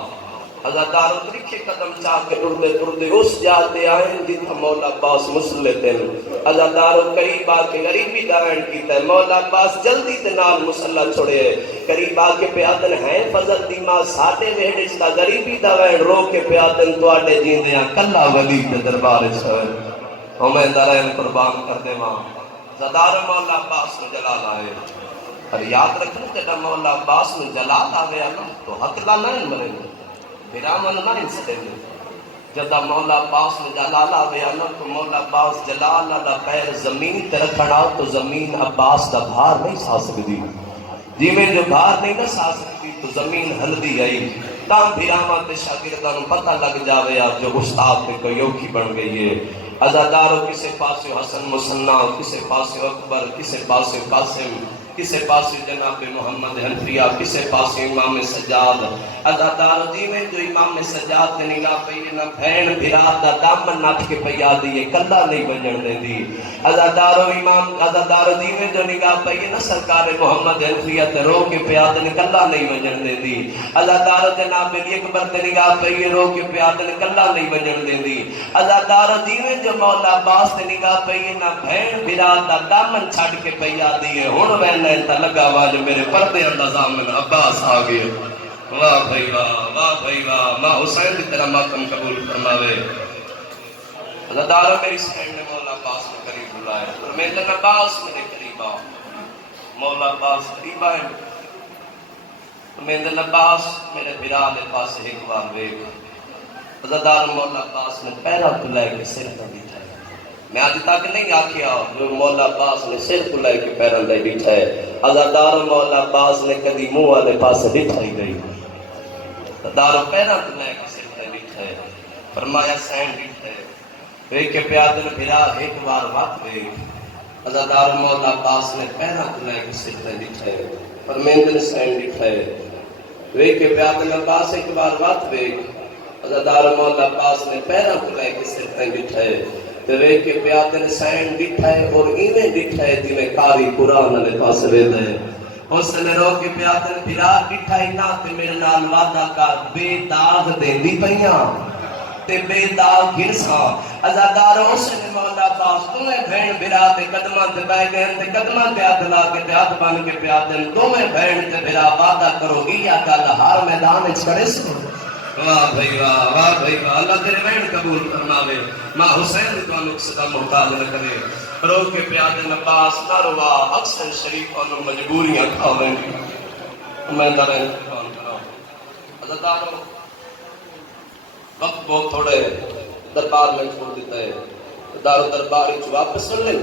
ازادارو ترکھے قدم چاہ کے ٹردے ٹردے اس جاتے آئیں جتھا مولا عباس مسلے دن ازادارو قریب آ کے غریبی دارن کیتا ہے مولا عباس جلدی تے نال مسلح چھوڑے قریب آ کے پیادن ہیں فضل دی ماں ساٹے ویڑشتا غریبی دارن رو کے پیادن تواڈے جیندیاں کلا ولی کے دربار چھوڑے اور میں دارن قربان کر دے ماں زادارو مولا عباس میں جلال آئے اور یاد رکھنا جب مولا عباس میں جلال آوے تو حق لا نہ مرے برامن نہ انسدے میں جدہ مولا عباس میں جلال آوے تو مولا عباس جلال دا پیر زمین تے رکھنا تو زمین عباس دا بھار نہیں سا سکتی جی میں جو بھار نہیں نہ سا سکتی تو زمین ہلدی گئی تاں بھیراما تے شاگرداں نوں پتہ لگ جاوے جو استاد تے کوئی اوکھی بن گئی ہے ازادارو کسے پاسے حسن مصنع کسے پاسے اکبر کسے پاسے قاسم کسے پاسے جناب محمد حنفیہ کسے پاسے امام سجاد ازادارو جی میں جو امام سجاد تے نگاہ پئی نہ بہن بھرا دا دامن ناٹ کے پیا دی کلا نہیں بجن دے دی ازادارو امام ازادارو جی میں جو نگاہ پئی نہ سرکار محمد حنفیہ تے رو کے پیا دے کلا نہیں بجن دے دی ازادارو جناب اکبر تے نگاہ پئی رو کے پیا دے کلا نہیں بجن دے دی ازادارو جی میں جو مولا عباس تے نگاہ پئی نہ بہن بھرا دا دامن چھڑ کے پیا دی ہن وینا تا لگا وا جو میرے پردے دا ضامن عباس آ گئے واہ بھائی واہ ماں حسین کی طرح ماتم قبول فرماوے ازادارو میری سہن نے مولا عباس میں قریب بلائے اور میں دن عباس میرے قریب آ مولا عباس قریب آئے میں دن عباس میرے بھرا دے پاس ایک بار ویک ازادارو مولا عباس نے پیرا تو لے کے سر تے بیٹھا ہے میں آج تک نہیں آکھیا جو مولا عباس نے سر تو لے کے پیرا تے بیٹھا ہے ازادارو مولا عباس نے کدی منہ والے پاس بیٹھا ہی گئی دارو پیرا تو لے کے سر تے بیٹھا ہے فرمایا سین بیٹھا ہے ویک کے پیادن بھرا ایک بار وقت ویک ازادارو مولا عباس نے پیرا تو لے کے سر تے بیٹھا ہے فرمیندن سین بیٹھا ہے ویک کے پیادن عباس ایک بار وقت ویک ازادارو مولا عباس نے پیرا تو لے کے سر تے بیٹھا ہے تو ویک کے پیادن سین بیٹھا ہے اور ایویں بیٹھا ہے جی میں کاری قرآن والے پاس ویدا ہے اس نے رو کے پیادن بھرا بیٹھا ہی نہ تے میرے نال وعدہ کر بے داغ دیندی پئیاں تے بے داغ گرساں ازادارو اس نے مولا عباس تمہیں بہن بھرا تے قدماں تے بہ گئے تے قدماں تے ہاتھ لا کے ہاتھ بن کے پیادن تمہیں بہن تے بھرا وعدہ کرو گی یا گل ہر میدان وچ کھڑے سو واہ بھائی واہ اللہ تیرے بہن قبول فرماوے ماں حسین تو انو صدا محتاج نہ کرے رو کے پیادن عباس نہ روا اکثر شریفوں نو مجبوریاں کھاویں میں درے قربان کراں ازادارو وقت بہت تھوڑے دربار میں چھوڑ دیتا ہے دارو دربار وچ واپس چل لیں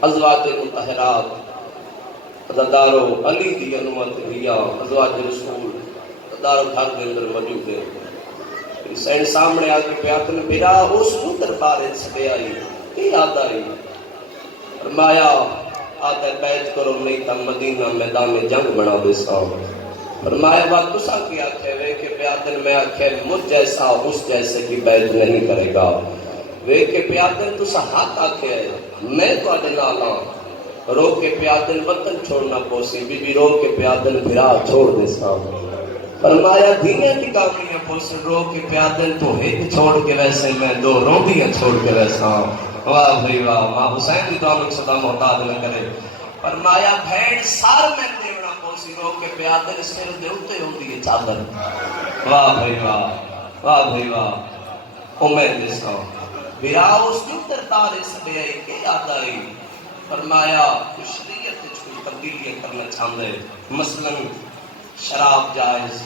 ازواج مطہرات ازادارو علی دی انومت دیا ازواج رسول ازادارو گھر کے اندر موجود ہے حسین سامنے آ کے پیادن بھرا اس کو دربار چھڑے آئی یہ یاد آئی فرمایا آتے بیعت کرو نہیں تا مدینہ میدان جنگ بنا دے ساؤ فرمایا بات تسا کی آکھے وے کہ پیادن میں آکھے مجھ جیسا اس جیسے کی بیعت نہیں کرے گا وے کہ پیادن تسا ہاتھ آکھے میں تو آدھے نالا رو کے پیادن وطن چھوڑنا پوسی بی بی رو کے پیادن بھرا چھوڑ دے ساؤ فرمایا دھینے کی کامیاں پوسی رو کے پیادن تو ایک چھوڑ کے ویسے میں دو روندیاں چھوڑ کے ویسا واہ بھائی واہ ماں حسین کی دعوت صدا محتاج نہ کرے فرمایا بھین سار میں دیونا پوسی رو کے پیادن سر دے اتے ہوندی ہے چادر واہ بھائی واہ امید اس کا بھرا اس جو تردار اس بے آئی کے یاد آئی فرمایا کچھ شریعت کچھ تبدیلیاں کرنا چاہتے مثلا شراب جائز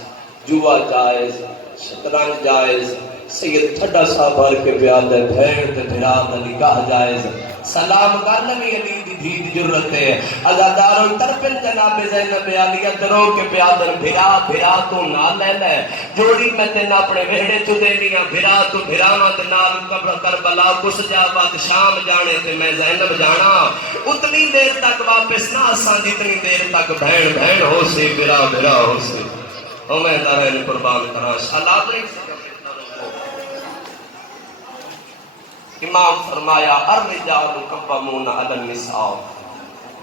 جوا جائز، شطرنج جائز، سید ٹھڈا صاحب بھر کے بیان دے بھیڑ تے بھرا دا نکاح جائز، سلام کر نبی علی دی دھی دی جرت ہے، ازاداروں ترپن جناب زینب عالیہ درو کے بیادر بھرا بھرا تو نہ لے لے، جوڑی میں تین اپنے ویڑے چو دینیاں بھرا تو بھرانا تے نال قبر کربلا کس جابات شام جانے تے میں زینب جانا، اتنی دیر تک واپس نہ آسان جتنی دیر تک بھین بھین ہو سے بھرا بھرا ہو سے، او میں دارین قربان کراش اللہ نہیں سکتا۔ امام فرمایا الرجال قوامون علی النساء،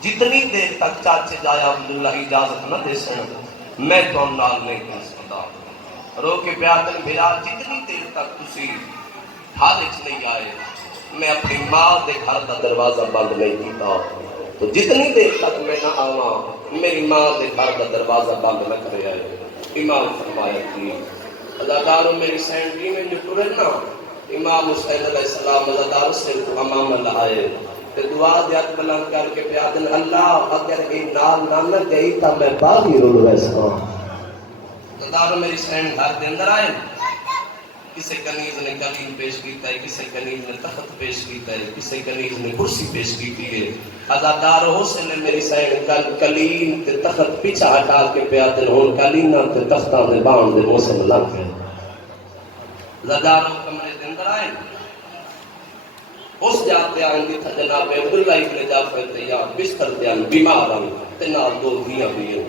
جتنی دیر تک چاچے جایا عبداللہ اجازت نہ دے سن میں تو نال نہیں کر سکتا، رو کے پیادن بھرا جتنی دیر تک تسی حالچ نہیں آئے میں اپنی ماں دے گھر کا دروازہ بند نہیں کیتا، تو جتنی دیر تک میں نہ آواں میری ماں دے گھر کا دروازہ بند نہ کرے آئے۔ امام فرمایا کہ اداداروں میری سینٹری میں جو ٹرنا امام حسین علیہ السلام ازادار سے امام اللہ آئے تے دعا دیات بلند کر کے پیادن اللہ اگر یہ نال نہ گئی تا میں باغی رول ویسا، ازاداروں میری سینٹ گھر دے اندر آئے، کسی کنیز نے قلیم پیش کیتا ہے، کسی کنیز نے تخت پیش کیتا ہے، کسی کنیز نے کرسی پیش کیتی ہے، ازادار حسین نے میری سینٹ قلیم تے تخت پیچھا ہٹا کے پیادن ہون قلیمہ تے تختہ دے باؤں دے موسم لگ گئے، ازاداروں کمرے دے اندر آئے، اس جاتے آئیں گے تھا جناب عبداللہ ابن جعفر تیار بستر دیان بیمار آئیں تنال دو دھیاں بھی ہیں،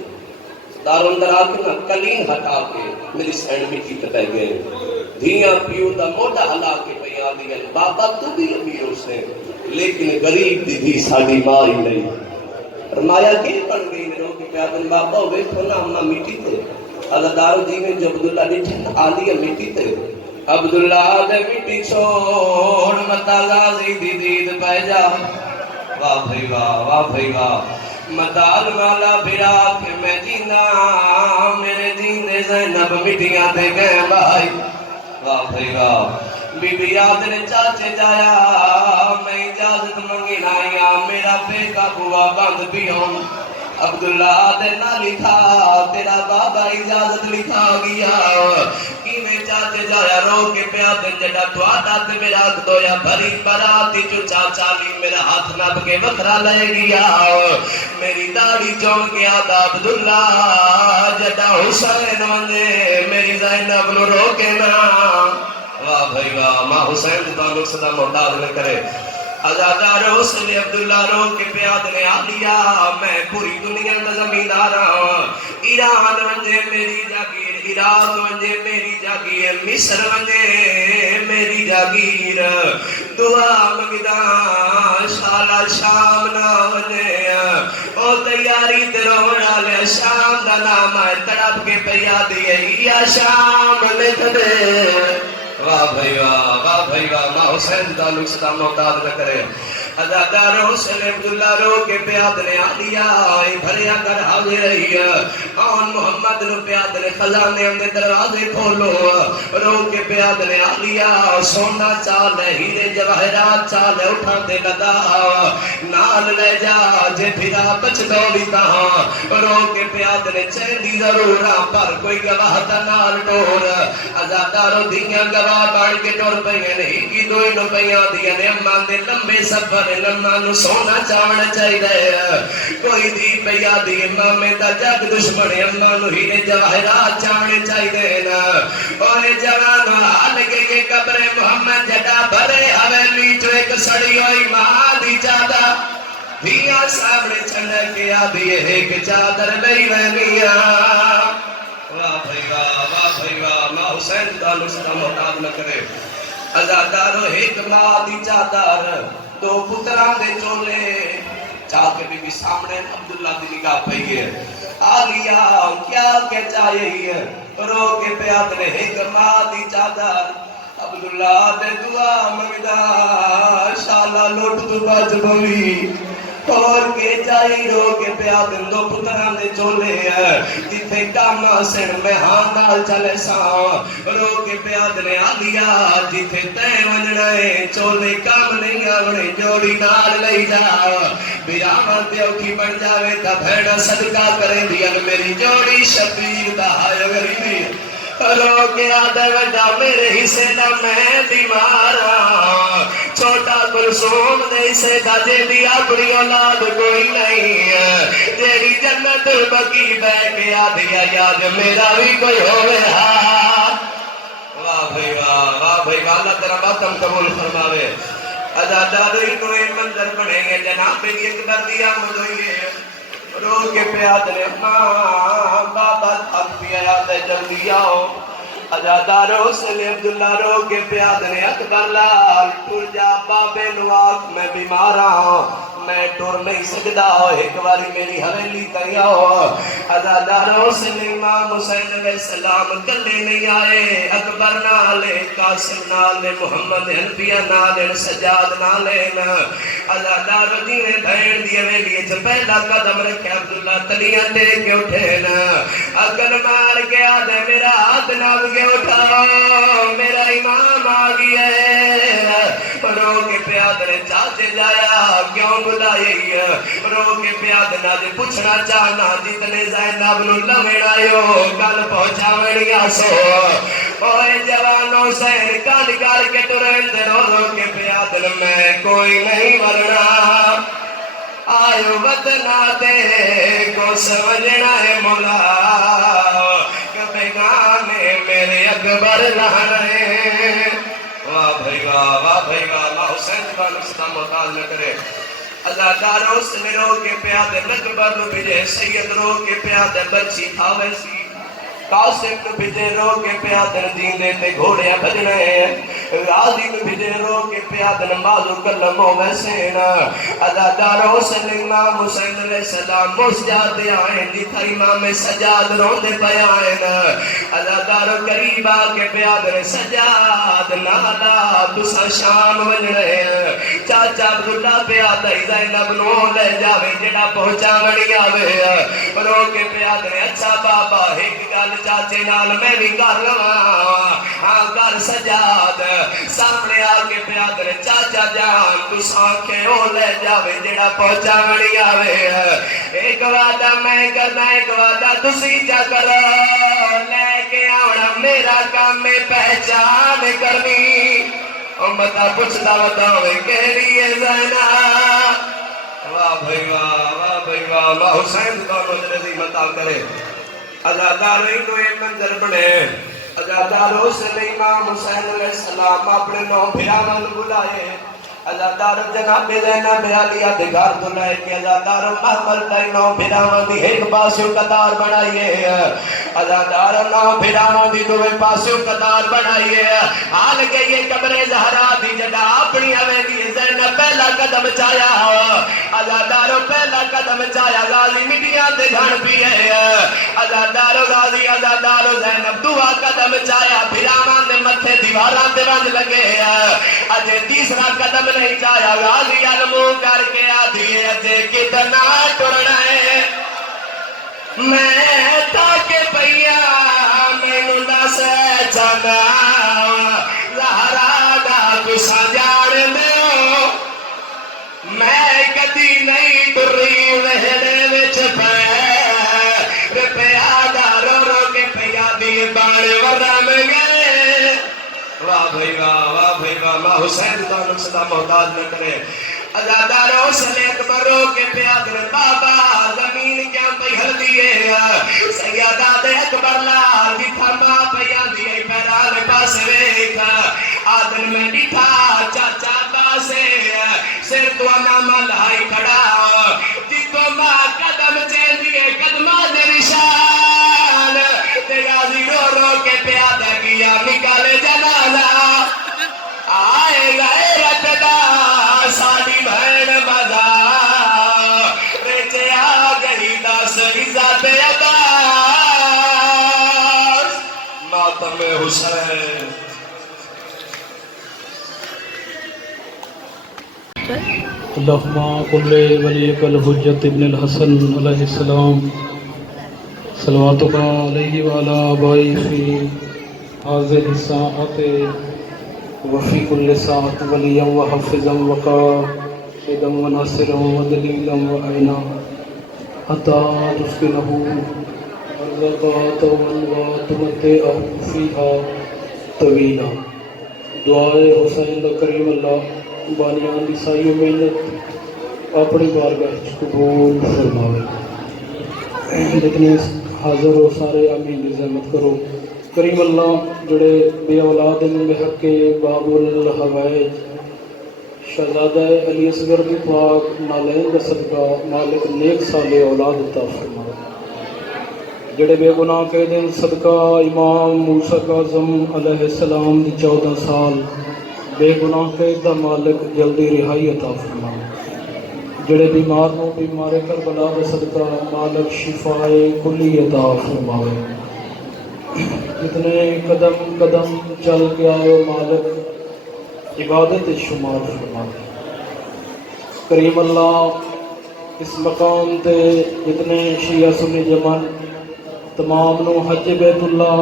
داروں اندر آکے نا قلین ہٹا کے میری سینڈ مٹی تے پہ گئے، دھیاں پیو دا موٹا ہلا کے پہ آدھی ہیں بابا تو بھی امیر اسے لیکن غریب دی بھی ساڑی ماں ہی نہیں، فرمایا کہ پڑھ گئی میرے کے پیادن بابا ہوئے کھونا ہمنا مٹی تے، اللہ دارو جی میں جو عبداللہ نے آدھی ہے مٹی تے، عبداللہ دے مٹی چھوڑ متا غازی دی دید پہ جا، واہ بھائی واہ بھائی واہ، مدال والا بھرا کے میں جینا میرے جیندے زینب مٹیاں دے گئے بھائی، واہ بھائی واہ، بی بی یاد نے چاچے جایا میں اجازت منگی نائیا میرا بے کا ہوا بند پیوں، عبداللہ دے نہ لکھا تیرا بابا اجازت لکھا گیا، کی میں چاچے جایا رو کے پیادن جڑا دعادا تے میرا دویا بھری براتی جو چاچا لی میرا ہاتھ نب کے وکھرا لے گیا، میری داڑی چون گیا دا عبداللہ جڑا حسین ونجے میری زینب نو رو کے نا، واہ بھائی واہ، ماں حسین تو انو صدا محتاج نہ کرے، ازادار حسین عبداللہ رو کے پیاد نے آلیا میں پوری دنیا میں زمیندار ہوں، ایران ونجے میری جاگیر، عراق ونجے میری جاگیر، مصر ونجے میری جاگیر، دعا مگدان شالا شام نہ ونجے، او تیاری تروڑا لے شام دا نام ہے تڑپ کے پیادی ہے یا شام لکھ دے، واہ بھائی واہ، ماں حسین تعلق صدا محتاج نہ کرے، ازادار حسین عبداللہ رو کے پیاد نے آلیا بھریا کر حاضر رہی ہے، آن محمد نو پیاد نے خزانے اندے دروازے کھولو، رو کے پیاد نے آلیا سونا چال ہے ہیرے جواہرات چال ہے اٹھا دے لدا، نال لے جا جے پھرا بچ دو بھی کہاں، رو کے پیاد نے چیندی ضرورا پر کوئی گواہ تا نال ٹور، ازادارو دیاں گواہ بان کے ٹور پہنے نہیں کی دوئی نو پہیاں دیا نے امان دے لمبے سفر لمحہ نو سونا چاونا چاہی دے، کوئی دی پہیا دی امام میں دا جگ دشمن اماں نو ہی نے جواہرات چاونے چاہی دے نا، اور جوانو حال کے یہ قبر محمد جڑا بھرے حویلی جو ایک سڑی ہوئی ماں دی چادا، دھیاں سامنے چڑھ کے آدھی ایک چادر نہیں رہنیاں، واہ بھائی واہ، ماں حسین تعلق صدا محتاج نہ کرے، ازادارو ایک ماں دی چادر دو پتران دے چولے، چاہ کے بھی سامنے عبداللہ دی نگاہ پہی ہے، آلیا کیا کہ چاہیے ہے، رو کے پیاد نے ایک ماں دی چادر، عبداللہ دے دعا مگدہ شالا لوٹ تو بچ بوی، اور کے جائی رو کے پیادن دو پتران دے چولے ہیں، جتے کاما سن میں ہاندال چلے ساں، رو کے پیادن آلیا جتے تے ونجنے چولے کام نہیں آونے جوڑی نال لئی جا، بیرامان دیو کی بڑھ جاوے تا بھیڑا صدقہ کریں دیا میری جوڑی شبیر دا ہائے غریبی، رو کے آدھے وڈا میرے حصے دا میں بیمار ہاں چھوٹا کلثوم دے حصے دا جے دی اپنی اولاد کوئی نہیں تیری جنت البقیع بہ کے آدھیا یاد میرا بھی کوئی ہوئے ہاں واہ بھائی واہ اللہ تیرا ماتم قبول فرماوے ازاداری کو ایک منظر بنے گے جناب ایک دردی آمد ہوئی ہے رو کے پیاد نے ماں بابا تھک پیا تے جلدی آؤ ازادارو سے عبداللہ رو کے پیاد نے اکبر لال ٹر جا بابے نواق میں بیمار ہوں میں ٹور نہیں سکتا ہو ایک باری میری حویلی تھی آؤ ازاداروں سے امام حسین علیہ السلام کلے نہیں آئے اکبر نالے قاسم نالے محمد حنفیہ نالے سجاد نالے ازاداروں جی نے بھین دی حویلی جو پہلا قدم رکھے عبداللہ تلیاں دے کے اٹھے نا اکل مار کے آدھے میرا ہاتھ ناب کے اٹھاؤ میرا امام آگی ہے رو کے پیاد نے چاچے جایا کیوں بلائے رو کے پیاد نہ دے پوچھنا چاہنا جتنے زینب نو لمن آئیو کل پہنچا منی آسو اوہ جوانوں سے کان کار کے ٹرین دے رو کے پیاد میں کوئی نہیں مرنا آئیو وطنہ تے کو سمجھنا ہے مولا کبھی گانے میرے اکبر لہنے واہ بھائی واہ اللہ حسین بان اسلام محتاج نہ کرے ازاداروں سے میں رو کے پیادے نکبر نو بھیجے سید رو کے پیادے بچی تھا ویسی قاسم نو بھیجے رو کے پیادے دین دیتے گھوڑیاں بھجنے غازی نو بھیجے رو کے پیادے نمازو کلموں ویسے نا ازاداروں سے امام حسین علیہ السلام مسجادے آئیں جتا امام سجاد روندے پہ آئیں ازاداروں قریب آکے پیادے سجاد نالا تسا شام وجنے چاچا عبداللہ پیادے زینب نو لے جاوے جڑا پہنچا گڑی آوے رو کے پیادے اچھا بابا ایک گل چاچے نال میں بھی کر لواں ہاں کر سجاد سامنے آکے پیادے چاچا جان تس آنکھیں او لے جاوے جڑا پہنچا گڑی آوے ایک وعدہ میں کرنا ایک وعدہ تسی جا کرو لے کے آونا میرا کام میں پہچان کرنی امتا پوچھتا بتاوے کہہ لیے زینا واہ بھائی واہ اللہ حسین کا مجرزی مطا کرے ازاداروں کو ایک منظر بنے ازاداروں سے امام حسین علیہ السلام اپنے نو بھیرامان بلائے ازاداروں جناب زینب علیہ دگار دلائے کہ ازاداروں محمل تائی نو بھیرامان دی ایک پاسیوں قطار بنائیے ازاداروں نو بھیرامان دی دوے پاسیوں قطار بنائیے حال کے یہ قبر زہرا دی جدا اپنی حویلی زینب پہلا قدم چایا ازاداروں پہلا قدم چایا غازی میڈیا دے گھن پیئے ازاداروں غازی ازاداروں زینب دعا قدم چایا بھیرامان دے متھے دیواران دے رنج لگے اجے تیسرا قدم نہیں چایا غازی علمو کر کے آدھی اجے کتنا ٹرنا ہے میں تاکہ پیا میں نہ سے جانا زہرا دا کسا جان دیو میں کدی نہیں ڈری وہدے وچ پہ پیادہ رو رو کے پیادی باڑے ورم گئے واہ بھائی واہ اللہ حسین کا نقصدہ محتاج نہ کرے ازاداروں سے اکبر رو کے پیادر بابا زمین کیا پہل دیئے سیادہ دے اکبر لال جتھا ماں پیاد دیئے پیران پاس ویکھا آدن میں ڈٹھا چاچا پاسے سر تو نام لائی کھڑا جتو ماں قدم چین دیئے قدمہ دے نشان غازی رو رو کے پیادہ کیا نکالے جنازہ آئے غیرت دا ساڑی بہن مزا رچے آگئی دس عزت عباس ماتم حسین اللہم قل ولیک الحجت ابن الحسن علیہ السلام صلواتک علیہ وعلا آبائی فی حاضر الساعت وفی کل ساعت ولیا وحفظا وقائدا وناصرا ودلیلا وعینا حتی تسکنہ ارضاتا وتمتعہ فيها طويلا. دعائے حسین دا کریم اللہ بانیان دی سائی و محنت اپنی بارگاہ وچ قبول فرماوے. لیکن حاضر ہو سارے آمین دی زحمت کرو. کریم اللہ جڑے بے اولاد بحق باب الحوائج شہزادہ علی اصغر دی پاک نالین دا صدقہ مالک نیک صالح اولاد عطا فرمائے. جڑے بے گناہ کے دن صدقہ امام موسیٰ کاظم علیہ السلام دی 14 سال بے گناہ کے دا مالک جلدی رہائی عطا فرمائے. جڑے بیمار نو بیمار کربلا دا صدقہ مالک شفائے کلی عطا فرمائے. جتنے قدم قدم چل کے آئے مالک عبادت شمار فرمائے. کریم اللہ اس مقام تے جتنے شیعہ سنی جمن تمام نو حج بیت اللہ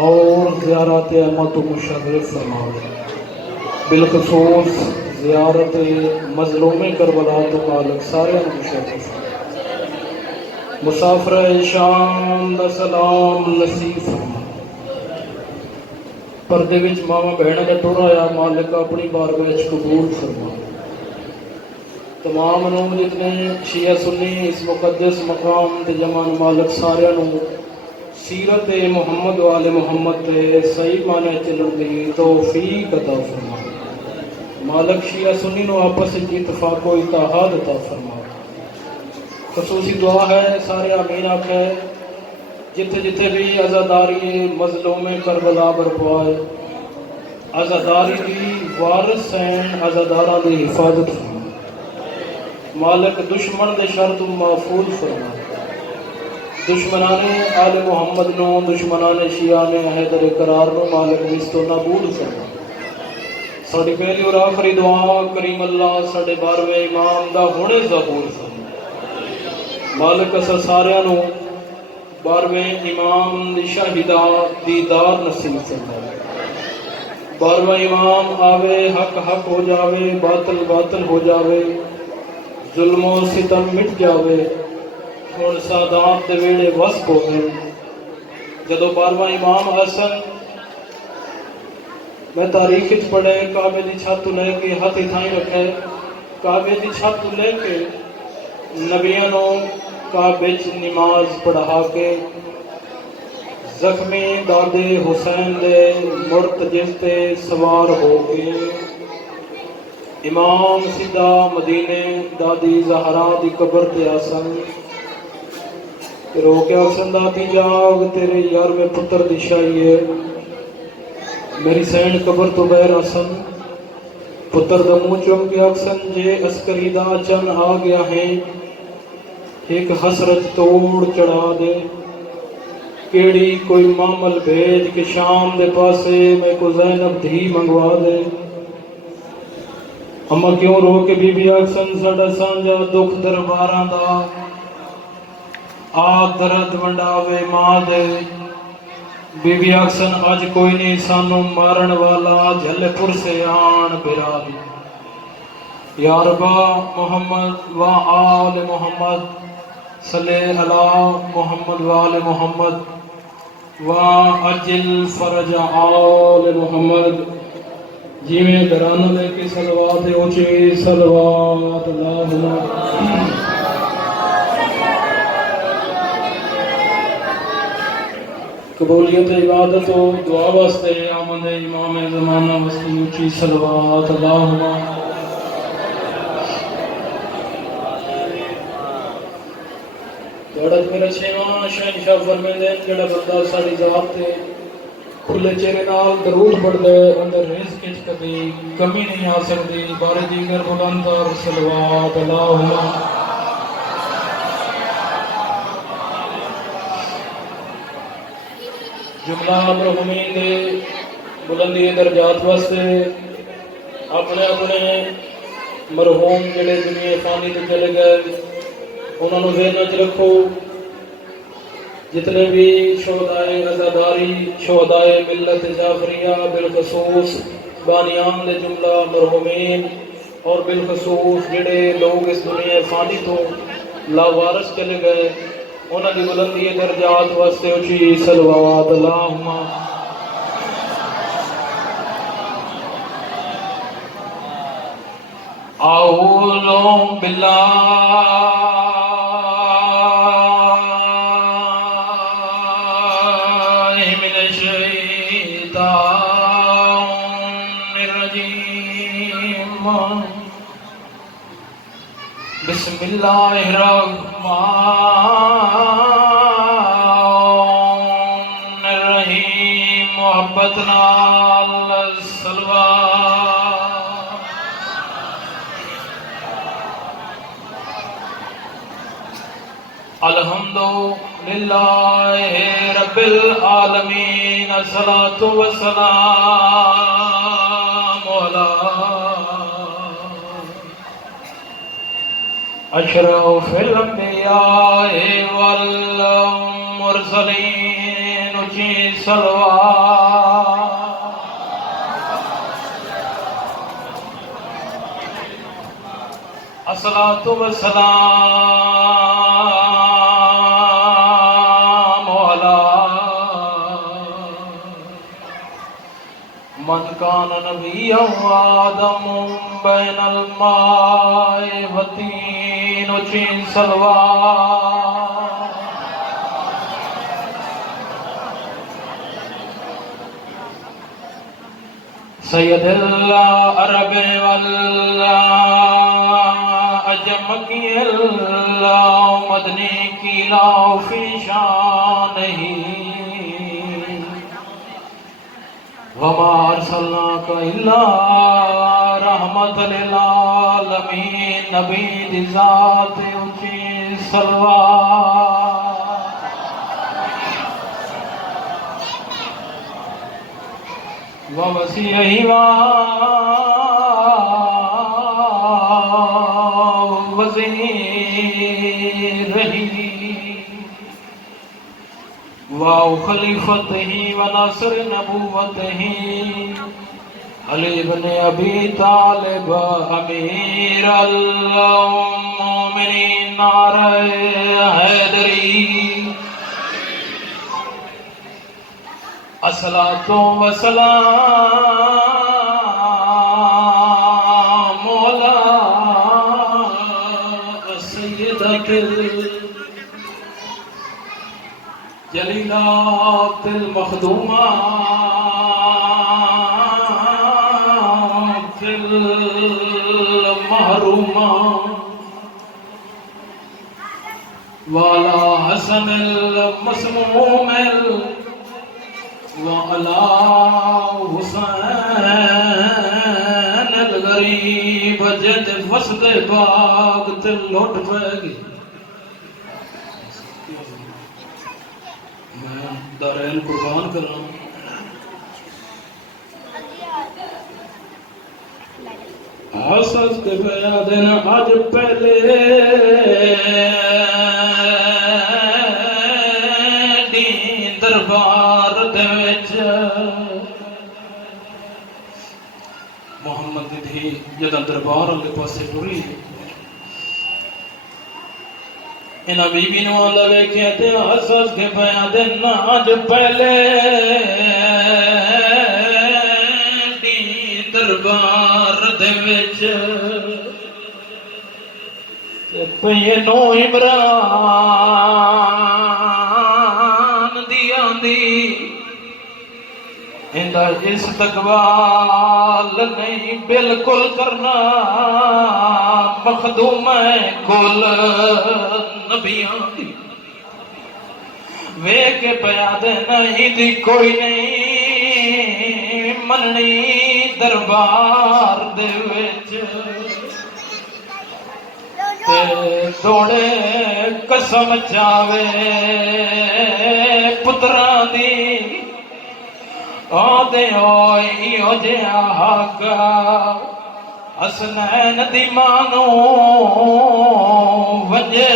اور زیارت احمد و مشرف فرمائے. بالخصوص زیارت مظلوم کربلا تو مالک سارے مشرف فرمائے. مسافر شام دا سلام نصیب فرمائے. پردے وچ ماما بہن کا ٹر آیا مالک اپنی بارگاہ وچ قبول فرمائے. تمام نو جتنے شیعہ سنی اس مقدس مقام تے جمان مالک سارے نو سیرت محمد و آل محمد تے صحیح معنی چلن دی توفیق عطا فرمائے. مالک شیعہ سنی نو آپس وچ اتفاق و اتحاد عطا فرمائے. خصوصی دعا ہے سارے آمین آکھے جتھے جتھے بھی عزاداری مظلوم کربلا برپائے عزاداری دی وارث ہیں عزاداراں دی حفاظت فرمائے. مالک دشمن دے شر تو محفوظ فرمائے. دشمنان آل محمد نو دشمنان شیعہ نے حیدر قرار نو مالک نستو نابود فرمائے. ساڈی پہلی اور آخری دعا کریم اللہ ساڈے 12ویں امام دا ہونے ظہور فرمائے. مالک اسا ساریاں نو 12ویں امام دی شاہدہ دیدار نصیب فرمائے. 12واں امام آوے حق حق ہو جاوے باطل باطل ہو جاوے ظلم و ستم مٹ جاوے ہن سادات دے ویڑے وس ہوئے. جدو 12واں امام حسن میں تاریخ وچ پڑھے کعبے دی چھت تو لے کے ہاتھ تھائیں رکھے کعبے دی چھت تو لے کے نبیاں نو کعبے وچ نماز پڑھا کے زخمی دادے حسین دے مرتجز تے سوار ہو کے امام سیدھا مدینے دادی زہرا دی قبر تے آسن رو کے آسن دادی جاگ تیرے یار میں پتر دی شاہی ہے میری سین قبر تو بیر آسن پتر دا منہ چوم کے آسن جے عسکری دا چن آ گیا ہے ایک حسرت توڑ چڑھا دے کیڑی کوئی معمل بھیج کے شام دے پاسے میں کو زینب دھی منگوا دے. اما کیوں رو کے بی بی آکسن ساڈا سانجا دکھ درباراں دا آ درد ونڈاوے ماں دے. بی بی آکسن اج کوئی نہیں سانو مارن والا جھلے پور سے آن بھرا دی. یا ربا محمد و آل محمد صلی علی محمد و آل محمد و اجل فرج آل محمد. جی میں درانہ لے کے صلوات اونچی صلوات اللہم قبولیت عبادت و دعا واسطے آمد امام زمانہ وسطی اونچی صلوات اللہم. میرا چھواں شہنشاہ فرمیندے جڑا بندہ ساری ذات تے کھلے چہرے نال درود پڑھ دے اندر رزق وچ کبھی کمی نہیں آ سکتی. بارے دیگر بلند اور صلوات اللہم. جملہ مرحومین دے بلندی درجات واسطے اپنے اپنے مرحوم جڑے دنیا فانی تے چلے گئے انہوں نے ذہن وچ رکھو. جتنے بھی شہدائے عزاداری شہدائے ملت جعفریہ بالخصوص بانیان دے جملہ مرحومین اور بالخصوص جڑے لوگ اس دنیا فانی تو لاوارث چلے گئے انہوں کی بلندی درجات واسطے اچھی صلوات اللہم. أعوذ بالله من الشيطان الرجيم بسم الله الرحمن الرحيم محبتنا الصلوات الحمد لله رب العالمين الصلاة والسلام على أشرف الأنبياء والمرسلين اچھی صلوات الصلاة والسلام على من كان نبيا وآدم بين الماء والطين اچھی صلوات سید العرب والعجم کی اللہ مدنی کی لاؤ فی شانہ وما ارسلناک الا رحمت للعالمین نبی دی ذات اونچی صلوات ووسیعہ وزیرہ وخلیفتہ وناصر نبوتہ علی بن ابی طالب امیر المومنین نعرہ حیدری الصلاة والسلام على سيدة الجليلات المخدومات المحرومات وعلى حسن المسموم وعلى حسین الغریب جد وسط باغ تے لوٹ پہ گئی میں دارین قربان کر رہا ہوں حسس کے بیادن آج پہلے دین دربار محمد دی جدہ دربار اللہ پاسے ٹوری انہاں بی بی نو اللہ لے کہتے ہیں حسس کے بیان دن آج پہلے دی دربار دے وچ پینو عمران دی آندی اندہ استقبال نہیں بالکل کرنا مخدوم ہے کل نبیان دی وے کے پیاد نہیں دی کوئی نہیں مننی دربار دے وچ تے دوڑے قسم چاوے پتران دی آدھے ہوئی ہو جیا حقا حسنین دی مانو وجہ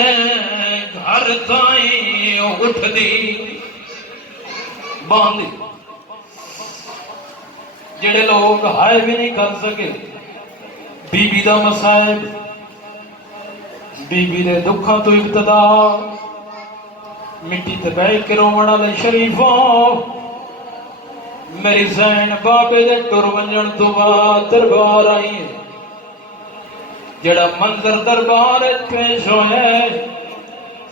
گھر تائیں اٹھ دی باندھی جڑے لوگ ہائے بھی نہیں کر سکے بی بی دا مسائب بی بی دے دکھاں تو ابتدا مٹی تے بیٹھ کے رومنا لے شریفوں میری زین بابے دے ٹر ونجن تو بعد دربار آئی ہے جڑا منظر دربار پیش ہوئے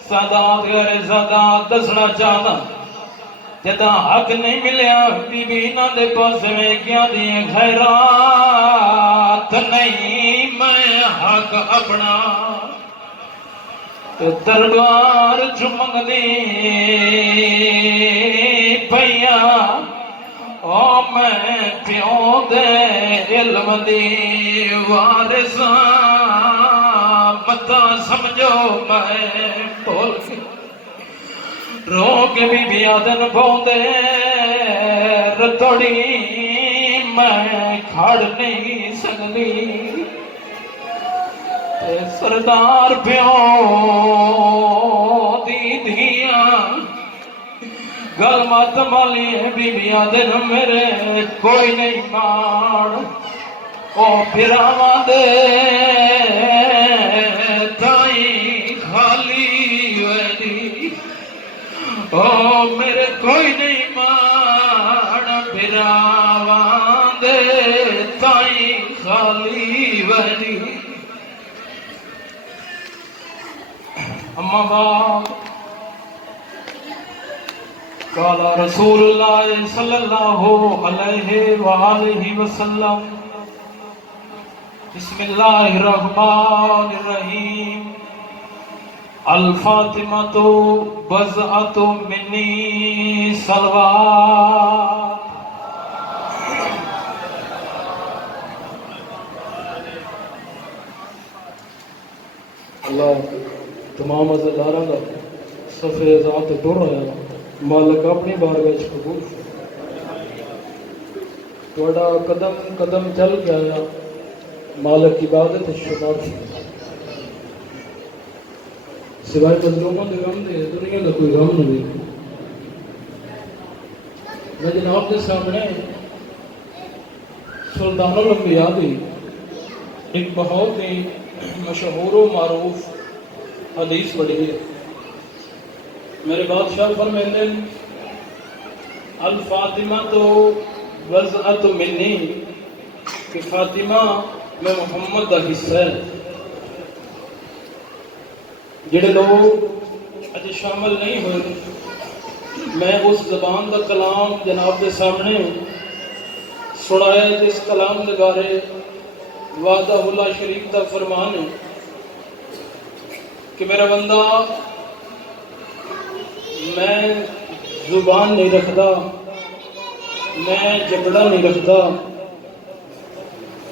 سادات غیر سادات دسنا چاہتا جدا حق نہیں ملیا بی بی نہ دے پاس میں کیا دیئے خیرات نہیں میں حق اپنا دربار چمک دی پیا او میں پیو دے علم دی وارثاں متا سمجھو میں بول کے رو کے بی بی آدن بوندے رتوڑی میں کھڑ نہیں سکتی سردار پیو دی دھیاں گل مت مالی ہے بی بی آدن میرے کوئی نہیں مان او پھراواں دے تائی خالی ویلی او میرے کوئی نہیں مان پھراواں دے تائی خالی ویلی اما باپ قال رسول اللہ صلی اللہ علیہ وآلہ وسلم بسم اللہ الرحمن الرحیم الفاطمۃ بضعۃ منی صلوات اللہ تمام عزاداراں دا صفحے ذات ٹر رہا ہے مالک اپنی بارگاہ وچ قبول تھوڑا قدم قدم چل گیا مالک عبادت شمار سوائے مظلوموں کے غم دے دنیا کا کوئی غم نہیں میں جناب کے سامنے سلطان الانبیاء دی ایک بہت ہی مشہور و معروف حدیث پڑھی ہے میرے بادشاہ فرماتے ہیں الفاطمہ تو وضعت منی کہ فاطمہ میں محمد کا حصہ ہے جڑے لوگ اج شامل نہیں ہوئے میں اس زبان کا کلام جناب کے سامنے سنایا جس کلام کے بارے وعدہ اللہ شریف کا فرمان ہے کہ میرا بندہ میں زبان نہیں رکھتا میں جھگڑا نہیں رکھتا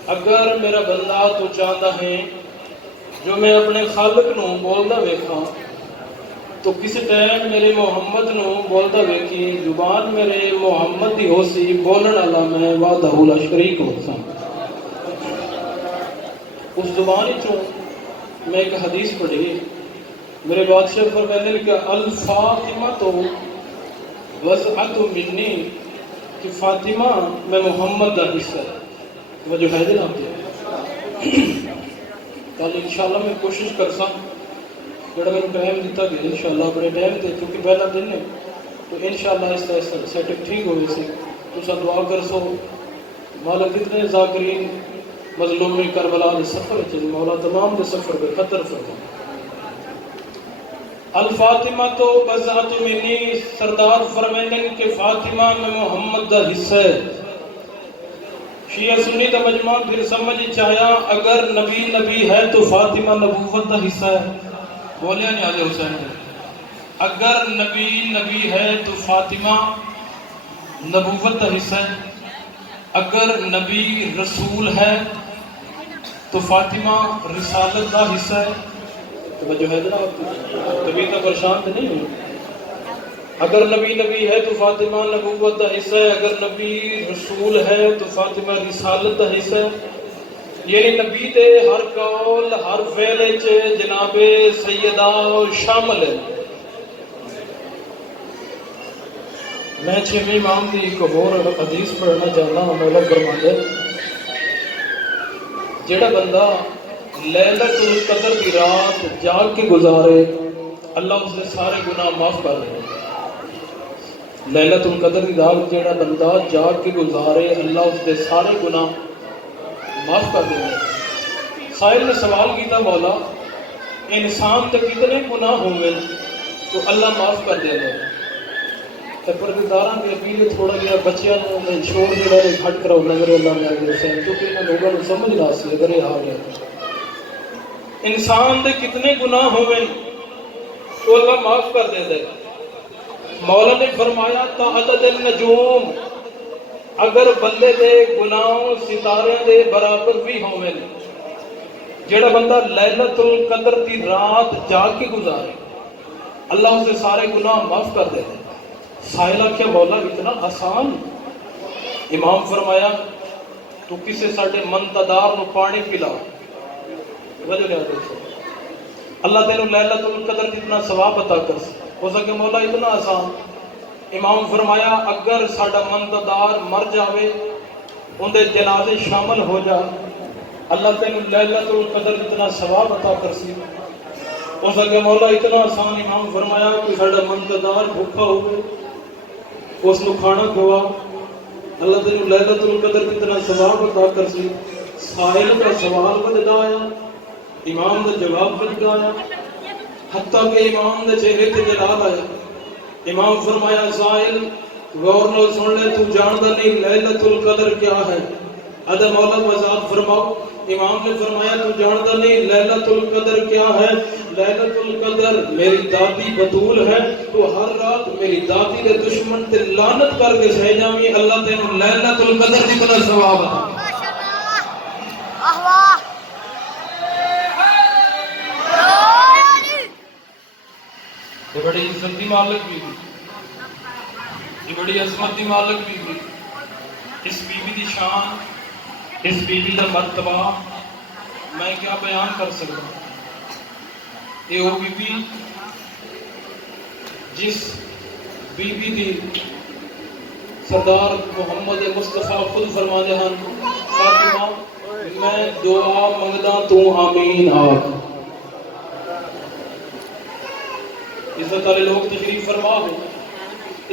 اگر میرا بندہ تو چاہتا ہے جو میں اپنے خالق نو بولدا ویکھاں تو کسی ٹائم میرے محمد نو بولدا ویکھی زبان میرے محمد دی ہو سی بولن والا میں وحدہ لا شریک ہو ساں اس زبان چوں میں ایک حدیث پڑھی میرے بادشاہ فرماتے ہیں کہ الفاطمہ تو وضعت منی کہ فاطمہ میں محمد کا حصہ ہے وجہ ہے جناب کل انشاءاللہ میں کوشش کرسا جڑا میں ٹائم دیتا گیا انشاءاللہ بڑے ٹائم تے کیونکہ پہلا دن ہے تو انشاءاللہ اس طرح سیٹ اپ ٹھیک ہوئے سے تو سا دعا کر سو مالک کتنے ذاکرین مظلومی کربلا دے سفر چل مولا تمام دے سفر پہ قطر فرما الفاطمہ تو بضعۃ منی سردار فرمائیں کہ فاطمہ میں محمد دا حصہ ہے شیعہ سنی کا مجمع پھر سمجھ چاہیا اگر نبی نبی ہے تو فاطمہ نبوت کا حصہ ہے بولیا نہیں آدھے حسین اگر نبی نبی ہے تو فاطمہ نبوت کا حصہ ہے اگر نبی رسول ہے تو فاطمہ رسالت کا حصہ ہے توجہ ہے جناب کبھی تو پریشان تو نہیں ہوئی اگر نبی نبی ہے تو فاطمہ نبوت کا حصہ ہے اگر نبی رسول ہے تو فاطمہ رسالت کا حصہ ہے یعنی نبی دے ہر قول ہر فعل وچ جناب سیدہ شامل ہے میں چھویں امام دی ایک اور حدیث پڑھنا چاہتا ہوں مولا فرماتے جڑا بندہ لیلۃ القدر کی رات جاگ کے گزارے اللہ اس کے سارے گناہ معاف کر دے لیلۃ القدر کی رات جڑا بندہ جاگ کے گزارے اللہ اس کے سارے گناہ معاف کر دے سائل نے سوال کیتا مولا انسان تے کتنے گناہ ہوں گے تو اللہ معاف کر دے گا؟ تے پروردگاراں دی اپیل تھوڑا جہا بچیاں نوں شور جڑا گھٹ کراؤ نظر اللہ نے حسین کیونکہ انہاں لوگوں نوں سمجھ نہ سی اگر یہ حال ہے انسان دے کتنے گناہ ہوئے تو اللہ معاف کر دے دے. مولا نے فرمایا تعدد النجوم اگر بندے دے گناہوں ستارے دے برابر بھی ہوئے جڑا بندہ لیلۃ القدر دی رات جاگ کے گزارے اللہ اسے سارے گناہ معاف کر دے. سائلہ کیا مولا اتنا آسان؟ امام فرمایا تو کسے ساڈے منتدار نو پانی پلا وجہ لیا دیکھو اللہ تینوں لیلۃ القدر جتنا ثواب عطا کر ہو سکے مولا اتنا آسان. امام فرمایا اگر ساڈا منتدار مر جاوے ان دے جنازے شامل ہو جا اللہ تینوں لیلۃ القدر جتنا ثواب عطا کر سی ہو سکے مولا اتنا آسان. امام فرمایا کوئی ساڈا منتدار بھوکا ہوئے اس نو کھانا کھوا اللہ تینوں لیلۃ القدر جتنا ثواب عطا کر سی. سائل کا سوال بدلا آیا امام کا جواب بدلا آیا حتیٰ کہ امام دے چہرے تے جلال آیا. امام فرمایا سائل غور نال سن لے تو جاندا نہیں لیلۃ القدر کیا ہے؟ ادا مولا وضاحت فرماؤ. امام نے فرمایا تو جاندا نہیں لیلۃ القدر کیا ہے؟ لیلۃ القدر میری دادی بطول ہے تو ہر رات میری دادی دے دشمن تے لعنت کر کے سہ جاویں اللہ تینوں لیلۃ القدر دی بڑا ثواب ہے. یہ بڑی عزت دی مالک بھی یہ بڑی عظمت دی مالک بھی اس بی بی دی شان اس بی بی دا مرتبہ میں کیا بیان کر سکتا ہوں. یہ وہ بی بی جس بی بی دی سردار محمد مصطفیٰ خود فرماتے ہیں فاطمہ میں دعا منگدا تو آمین آکھ. عزت والے لوگ تشریف فرما ہو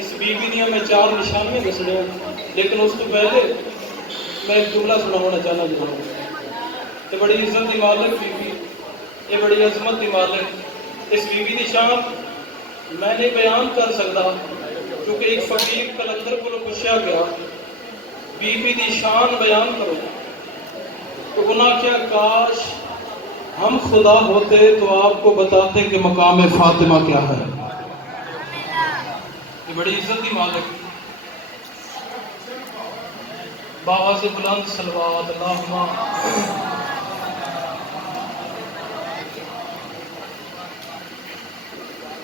اس بی بی دیا میں 4 نشانیاں دسنے ہوں لیکن اس کو پہلے میں ایک جملہ سنانا چاہنا ضرور. یہ بڑی عزت دی مالک بی بی یہ بڑی عظمت دی مالک اس بی بی دی شان میں نہیں بیان کر سکتا کیونکہ ایک فقیر کلندر کو پوچھا گیا بی بی دی شان بیان کرو تو انہاں کیا کاش ہم خدا ہوتے تو آپ کو بتاتے کہ مقام فاطمہ کیا ہے. یہ بڑی عزت دی مالک بابا سے بلند صلوات اللہم.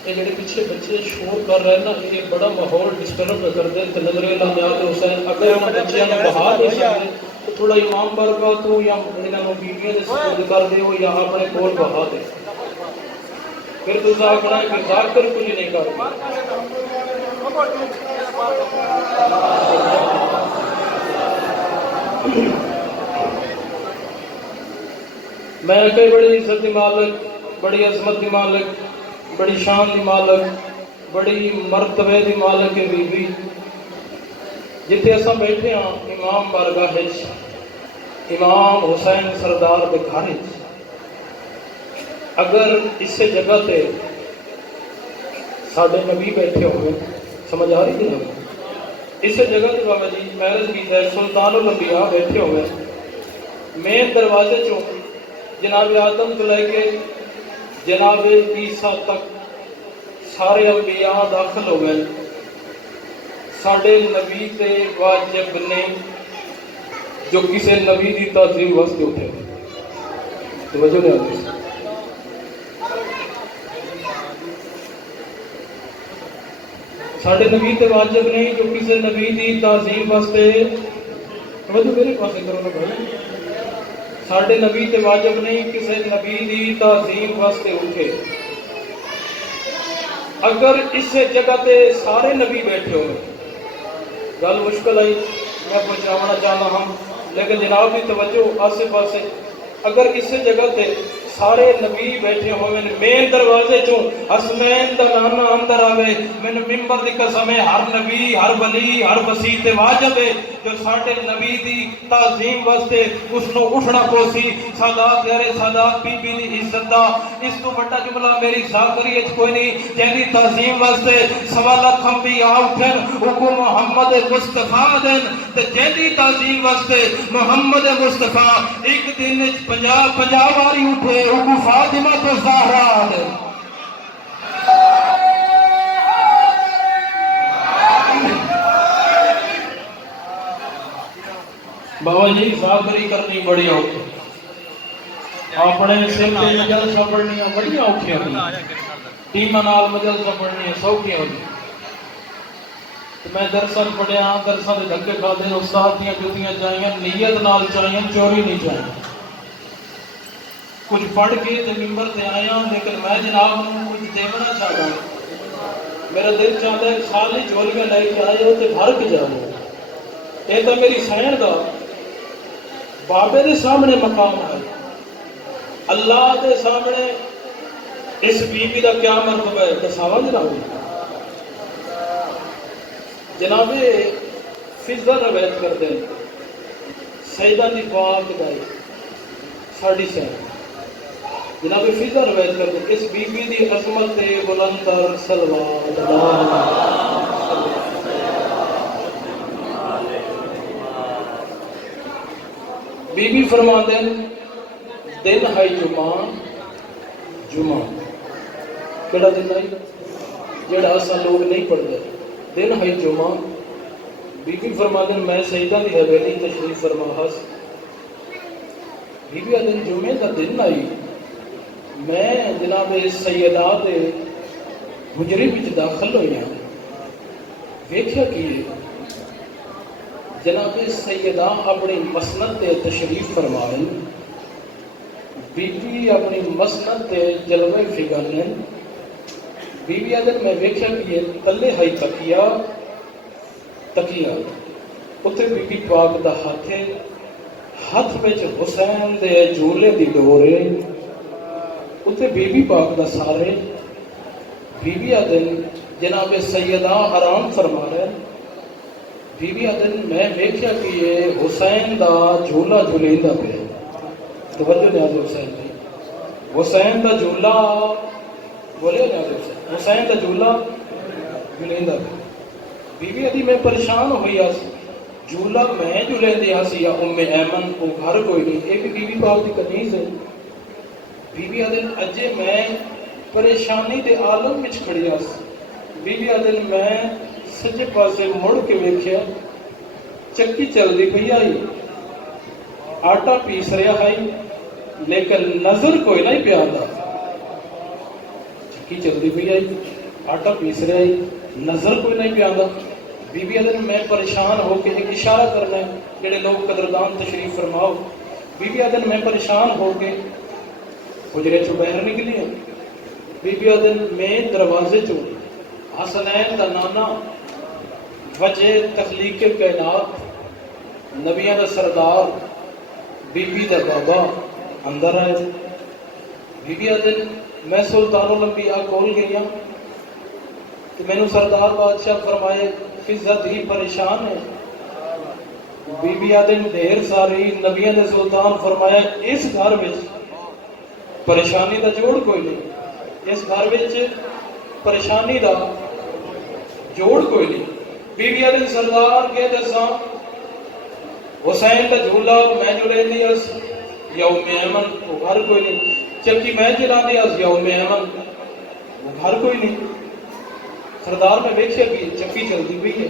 یہ جڑے پیچھے بچے شور کر رہے ہیں نا یہ بڑا ماحول ڈسٹرب کر دے تے نظر اللہ نیاز حسین اگر انہاں بچیاں نے بہا نہیں سکتے تو تھوڑا امام برکات تو یا انہاں نوں بیویاں دے سپرد کر دیو یا اپنے کول بہا دے پھر تو ذاکر ہے کہ ذاکر کچھ نہیں کرتا. میں کہ بڑی عزت دی مالک بڑی عظمت دی مالک بڑی شان دی مالک بڑی مرتبے دی مالک بی بی جتھے اساں بیٹھے ہاں امام بارگاہ وچ امام حسین سردار دے گھر وچ اگر اس جگہ تے ساڈے نبی بیٹھے ہوئے سمجھ آ رہی ہے اس جگہ تے بابا جی میرج کی ہے سلطان الانبیاء بیٹھے ہوئے مین دروازے چوں جناب آدم تو لے کے جناب عیسیٰ تک سارے انبیاء داخل ہو گئے. ساڈے نبی تے واجب نہیں جو کسی نبی دی تعظیم واسطے اٹھے توجہ نہیں آتی. ساڈے نبی تے واجب نہیں جو کسی نبی دی تعظیم واسطے توجہ میرے پاس کرو نا بھائی. ساڈے نبی تے واجب نہیں کسی نبی دی تعظیم واسطے اٹھے. اگر اس جگہ تے سارے نبی بیٹھے ہوئے گل مشکل آئی میں پہنچانا چاہنا ہوں لیکن جناب کی توجہ آسے پاسے اگر اس جگہ تے سارے نبی بیٹھے ہوئے مین دروازے چوں حسنین دا نانا اندر آوے میں ممبر دی قسم ہے ہر نبی ہر ولی ہر وسیع تے واجب ہے جو ساڈے نبی دی تعظیم واسطے اس نو اٹھنا پوسی سادات یارے سادات بی بی دی عزت دا اس تو بڑا جملہ میری ذاکری وچ کوئی نہیں جیندی تعظیم واسطے سوالات انبیاء اٹھن حکم محمد مصطفیٰ دین تے جیندی تعظیم واسطے محمد مصطفیٰ ایک دن وچ 50 واری اٹھے حکم فاطمہ تو زہرا دے بابا جی ذاکری کرنی بڑی اوکھی اپنے سر تے مجلسہ پڑھنیاں بڑی اوکھی ہوندی ٹیماں نال مجلسہ پڑھنیاں سوکھی ہوندی میں درساں پڑھیا درساں دے دھکے کھادے استاد دیاں جوتیاں چاہیاں نیت نال چاہیاں چوری نہیں چاہیے کچھ پڑھ کے تے ممبر تے آیا لیکن میں جناب نوں کچھ دیونا چاہتا میرا دل چاہتا ہے خالی جولیاں لے کے آئے تے بھر کے جاؤ یہ تو میری سین دا بابے دے سامنے مقام ہے اللہ دے سامنے اس بی بی دا کیا مرتبہ ہے دساوا جناب فضا روایت کرتے ہیں سیدہ دی پاک دائی ساڑی سین جناب فضا روایت کرتے ہیں اس بی بی دی عظمت بلند تر صلوات بی بی فرماتے ہیں دن ہے جمعہ کیڑا دن ہے جڑا اساں لوگ نہیں پڑھتے دن ہے جمعہ بی بی فرماتے ہیں میں سیدہ دی حویلی تشریف فرما ہس بی بی دن جمعے کا دن آئی میں جناب سیدات حجرے وچ داخل ہوئی ہوں ویکھیا کہ جناب سیدہ اپنی مسند تے تشریف فرمائیں بی بی اپنی مسند تے جلوے فگانے بی بی آدھر میں ویکھیا کہ یہ تلے ہائی تکیا اتھے بی بی پاک دا ہاتھ وچ حسین دے جولے دی ڈورے اتھے بی بی پاک دا سارے بی بی آدھر جناب سیدہ آرام فرما رہے بی بی آدھر میں ویکھیا کہ یہ حسین دا جھولا جھولیندا پیا توجہ نیاز حسین دی حسین دا جھولا بولے نیاز حسین دا جھولا جھولیندا پیا بی بی آدھی میں پریشان ہوئی آس جھولا میں جھولیندی آسی یا ام ایمن کو گھر کوئی نہیں یہ بھی بی بی پاک دی کنیز ہے بی بی آدھر اجے میں پریشانی دے عالم وچ کھڑی آس بی بی آدھر میں سجے پاسے مڑ کے ویکھیا چکی چل دی پئی آئی آٹا پیس رہا ہے لیکن نظر کوئی نہیں پیا آندا چکی چل دی پئی آئی آٹا پیس رہا ہے نظر کوئی نہیں پیا آندا بی بی آدھر میں پریشان ہو کے ایک اشارہ کرنا ہے جڑے لوگ قدردان تشریف فرماؤ بی بی آدھر میں پریشان ہو کے حجرے چوں باہر نکلی ہوں بی بی آدھر میں دروازے چوں حسنین دا نانا وجہ تخلیق کائنات نبیوں دا سردار بی بی دا بابا اندر آئے بی بی آدھر میں سلطان الانبیاء کول گئی ہوں تو میں نے سردار بادشاہ فرمائے فضت ہی پریشان ہے بی بی آدھر ڈھیر ساری نبیوں دا سلطان فرمایا اس گھر وچ پریشانی دا جوڑ کوئی نہیں اس گھر وچ پریشانی دا جوڑ کوئی نہیں بی بی آدھر سردار کے دساں حسین کا جھولا میں جھولے نہیں اس یا ام ایمن وہ گھر کوئی نہیں چکی میں جلانی اس یا ام ایمن وہ گھر کوئی نہیں سردار میں ویکھیا کہ چکی چلتی ہوئی ہے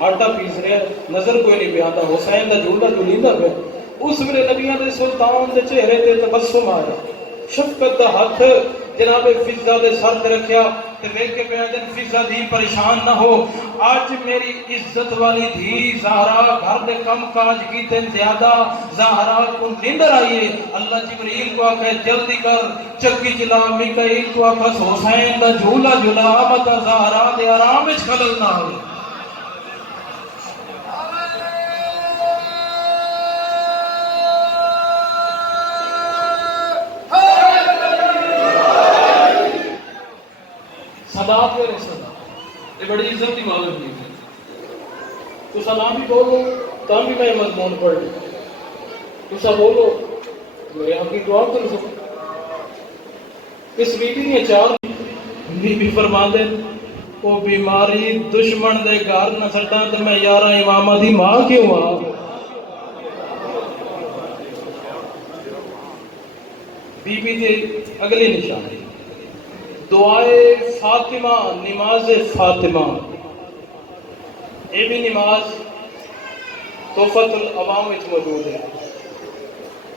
آٹا پیس رہا نظر کوئی نہیں پیا آندا حسین کا جھولا جھولیندا پیا اس ویلے نبیاں دے سلطان دے چہرے تے تبسم آیا شفقت دا ہاتھ جناب فضا دے سر تے رکھیا تے ویکھ کے پیا جن فضا دی پریشان نہ ہو اج میری عزت والی دھی زہرا گھر دے کم کاج کیتے زیادہ زہرا کو نیندر آئیے اللہ جبریل کو آکھے جلدی کر چکی چلا میکائیل کو آکھے حسین دا جھولا جھولا مت زہرا دے آرام وچ خلل نہ ہوئے صدات میرے صدا یہ بڑی عزت کی بات ہوئی ہے تو تسا نہ بھی بولو تا بھی میں مضمون پڑھ لوں، تسا بولو میرے آپ کی دعا کر سکو۔ اس بی بی نے چار بی بی فرما دے وہ بیماری دشمن دے گھر نہ سٹاں تے میں یاراں اماماں دی ماں کیوں آ؟ بی بی دی اگلی نشانی دعائے فاطمہ، نماز فاطمہ۔ یہ بھی نماز تحفۃ العوام وچ موجود ہے،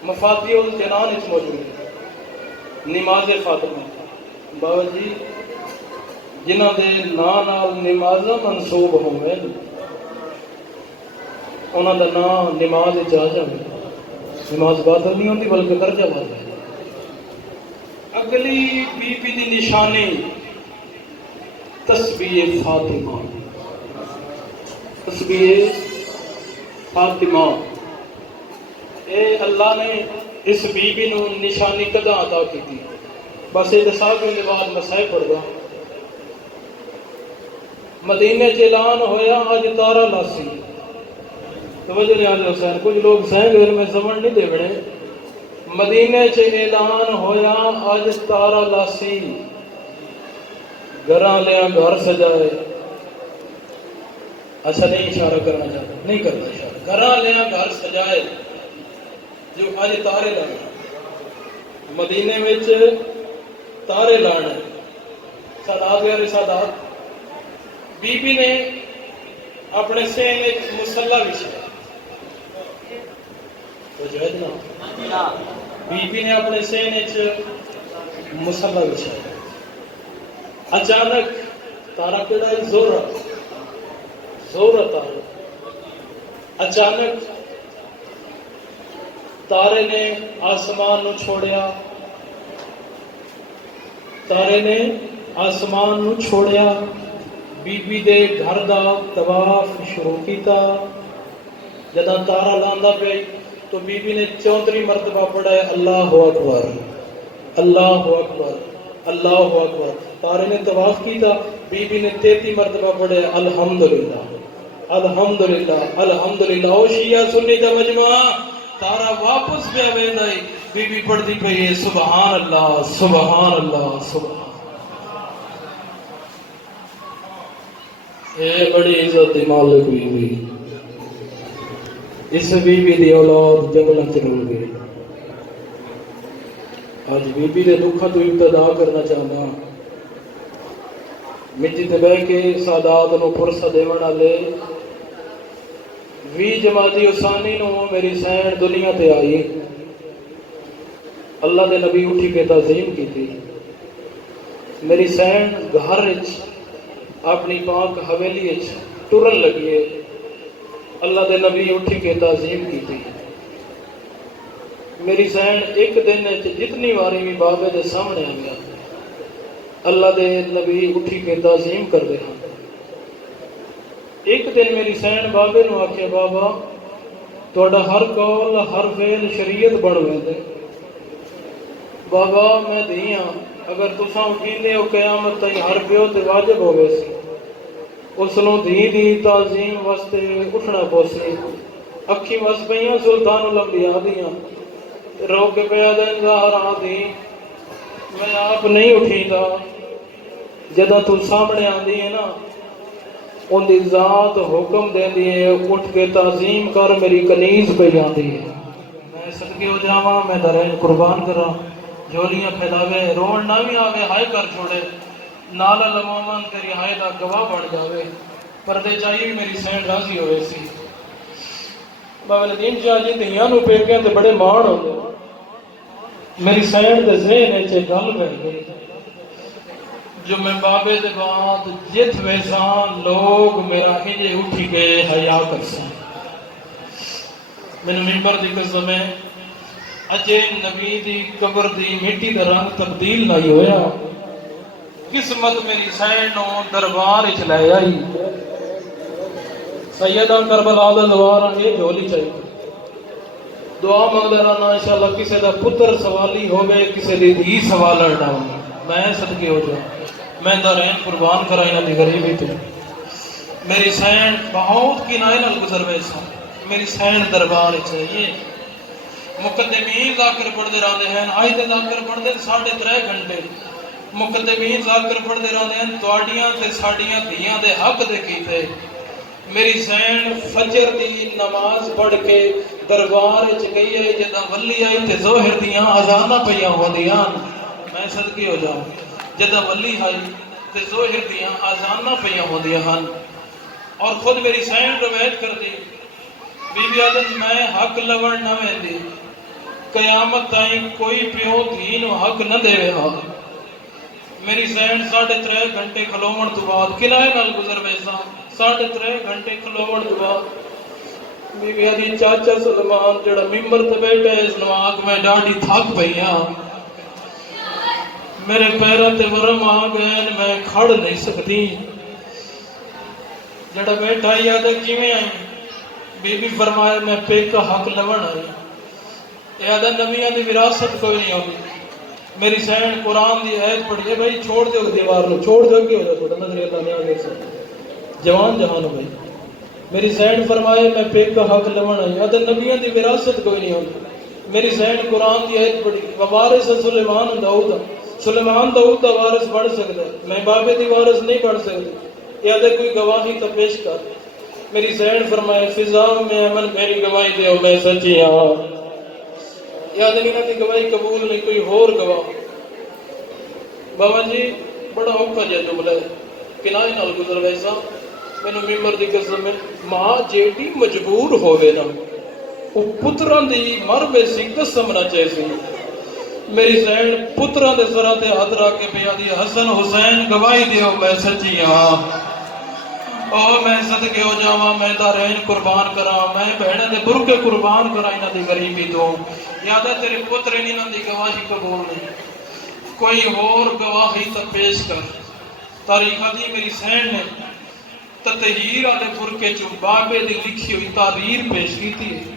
مفاتیح الجنان وچ موجود ہے۔ نماز فاطمہ بابا جی جنہ دے نام نال نمازاں منسوب ہوئے انہاں دا نام نماز وچ آ جاوے، نماز باطل نہیں ہوندی بلکہ درجہ باطل ہے۔ اگلی بی بی دی نشانی تسبیح فاطمہ، تسبیح فاطمہ۔ اے اللہ نے اس بی بی نو نشانی کدا عطا کی تھی؟ بس یہ دسا کے بعد مسائل پڑھ گا۔ مدینے چ اعلان ہویا اج تارا لاسی، توجہ نیاز حسین، کچھ لوگ سہیں گے میں سمجھ نہیں دے بڑے۔ مدینے چ اعلان ہویا اج تارا لاسی، گھراں لیا گھر سجائے۔ اچھا نہیں اشارہ کرنا چاہتا، نہیں کرنا اشارہ، گھراں لیا گھر سجائے جو اج تارے لانا مدینے وچ تارے لانا۔ سادات یا رسالات بی بی نے اپنے سین ایک مصلا بچھایا، تو جائز نا، بی بی نے اپنے سین ایک مصلا بچھایا۔ اچانک تارا کیڑا ہے؟ زورا، زورا تارا۔ اچانک تارے نے آسمان نو چھوڑیا، تارے نے آسمان نو چھوڑیا، بی بی دے گھر دا طواف شروع کیتا۔ جداں تارا لاندا پئی تو بی بی نے 34 مرتبہ پڑھا ہے اللہ اکبر، اللہ اکبر، اللہ اکبر۔ تارے نے طواف کیتا، بی بی نے 33 مرتبہ پڑھا ہے الحمدللہ، الحمدللہ، الحمدللہ۔ او شیعہ سنی دا مجمع، تارا واپس پہ ویندا ہے، بی بی پڑھدی پئی ہے سبحان اللہ، سبحان اللہ، سبحان۔ اے بڑی عزت دی مالک بی بی، اس بی بی دی اولاد جنگلاں چ رول گئی۔ آج بی بی دے دکھاں تو ابتدا کرنا چاہنا، مٹی تے بہ کے سادات نو پرسہ دیون والے 20 جمادی الثانی نو میری سین دنیا تے آئی۔ اللہ دے نبی اٹھی کے تعظیم کی تھی۔ میری سین گھر وچ اپنی پاک حویلی وچ ٹرن لگیے، اللہ دے نبی اٹھی کے تعظیم کی تھی۔ میری سین ایک دن جتنی باری بھی بابے دے سامنے آ گیا، اللہ دے نبی اٹھی کے تعظیم کر دے ہاں۔ ایک دن میری سین بابے نو آکھیا بابا تہاڈا ہر قول ہر فعل شریعت بن ویندے۔ بابا میں دھی ہاں، اگر تساں اٹھیندے ہو قیامت تائیں ہر پیو تے واجب ہوے سی، اس نو دھی دی تعظیم واسطے اٹھنا پوسی۔ اکھی وس پئیاں سلطان الانبیاء دیاں، رو کے پیا دے زہرا دی، میں آپ نہیں اٹھیندا۔ جداں تو سامنے آندی ہے نا، ان دی ذات حکم دیندی ہے اٹھ کے تعظیم کر، میری کنیز پہ جاندی ہے۔ میں صدقے ہو جاواں، میں درین قربان کراں، جولیاں پھیلاوے، رون نہ بھی آوے، ہائے کر چھوڑے، نالا لمامن تیری ہائے دا گواہ بن جاوے۔ پردے چاہیے میری سین راضی ہوئے سی۔ بابا ندیم شاہ جی دھیاں نو پیکیاں تے بڑے مان ہوندے، میری سین دے ذہن وچ گل بیٹھ گئی جو میں بابے دے بعد جت ویساں لوگ میرا انجے اٹھی گئے حیا کرساں۔ میں ممبر دی قسم ہے اجے نبی دی قبر دی مٹی دا رنگ تبدیل نہیں ہویا، قسمت میری سین نو دربار وچ لے آئی۔ سیدہ کربلا دا دوارا یہ جھولی چاہیے، دعا منگدا رہنا انشاءاللہ کسے دا پتر سوالی ہوے، کسے دی دھی سوالن نہ ہوے، میں صدقے ہو جاؤں، میں درین قربان کرا انہاں دی غریبی تے۔ میری سین بہت کنائے نال گزر گئے سن میری سین دربار چاہیے مقدمین ذاکر پڑھتے رہتے ہیں آج تے ذاکر پڑھتے 3.5 گھنٹے مقدمین ذاکر پڑھتے رہتے ہیں تواڈیاں تے ساڈیاں دھیاں دے حق دے کیتے میری سین فجر دی نماز پڑھ کے دربار وچ گئی ہے جدا ولی آئی تے ظہر دیاں اذاناں پیاں ہوندیاں میں صدقے ہو جاؤں جدا ولی آئی تے ظہر دیاں اذاناں پیاں ہوندیاں ہن اور خود میری سین روایت کر دی بی بی آدم میں حق لون نہ ویندی قیامت تائیں کوئی پیو دھی نو حق نہ دے ہا میری سین 3.5 گھنٹے کھلوون تو بعد کنائے نال گزر ویسا 3.5 گھنٹے کھلوون تو بعد بی بی آدی چاچا سلمان جڑا ممبر تے بیٹھا ہے اس نواق میں ڈاڈی تھک پئی ہاں میرے پیراں تے ورم آ گئے میں کھڑ نہیں سکتی جڑا بیٹھا ہی آدھا کیویں آئی بی بی فرمایا میں پے کا حق لون آئی یہ آدھا نبیاں دی وراثت کوئی نہیں ہوگی میری سین قرآن دی آیت پڑھی ہے بھائی چھوڑ دو دیوار نو چھوڑ دو کہ ہو جائے تھوڑا نظر اللہ نے آگے سے جوان جہان ہو بھائی میری سین فرمائے میں پے کا حق لون آئی آدھا نبیاں دی وراثت کوئی نہیں ہوگی میری سین قرآن دی آیت پڑھی وارث سلیمان داؤد سلیمان داؤد دا وارث بڑھ سکتا ہے میں بابے دی وارث نہیں بڑھ سکتی یا دے کوئی گواہی تو پیش کر میری سین فرمائے فضا میں امن میری گواہی دے میں سچی ہاں یاد نہیں دی گواہی قبول نہیں کوئی ہور گواہ بابا جی بڑا اوکھا جا جملہ ہے کنائے نال گزر ویسا مینوں ممبر دی قسم ہے ماں جیڑی مجبور ہوے نا او پتراں دی مر ویسی قسم نہ چاہیے میری سین پتراں دے سراں تے ہاتھ رکھ کے پیا دی حسن حسین گواہی دیو میں سچی ہاں او میں صدقے ہو جاواں میں دارین قربان کراں میں بہناں دے برکے قربان کراں انہاں دی غریبی تو یاد ہے تیرے پتر انہاں دی گواہی قبول نہیں کوئی اور گواہی تو پیش کر تاریخ دی میری سین نے تطہیر والے برکے چوں بابے دی لکھی ہوئی تحریر پیش کیتی ہے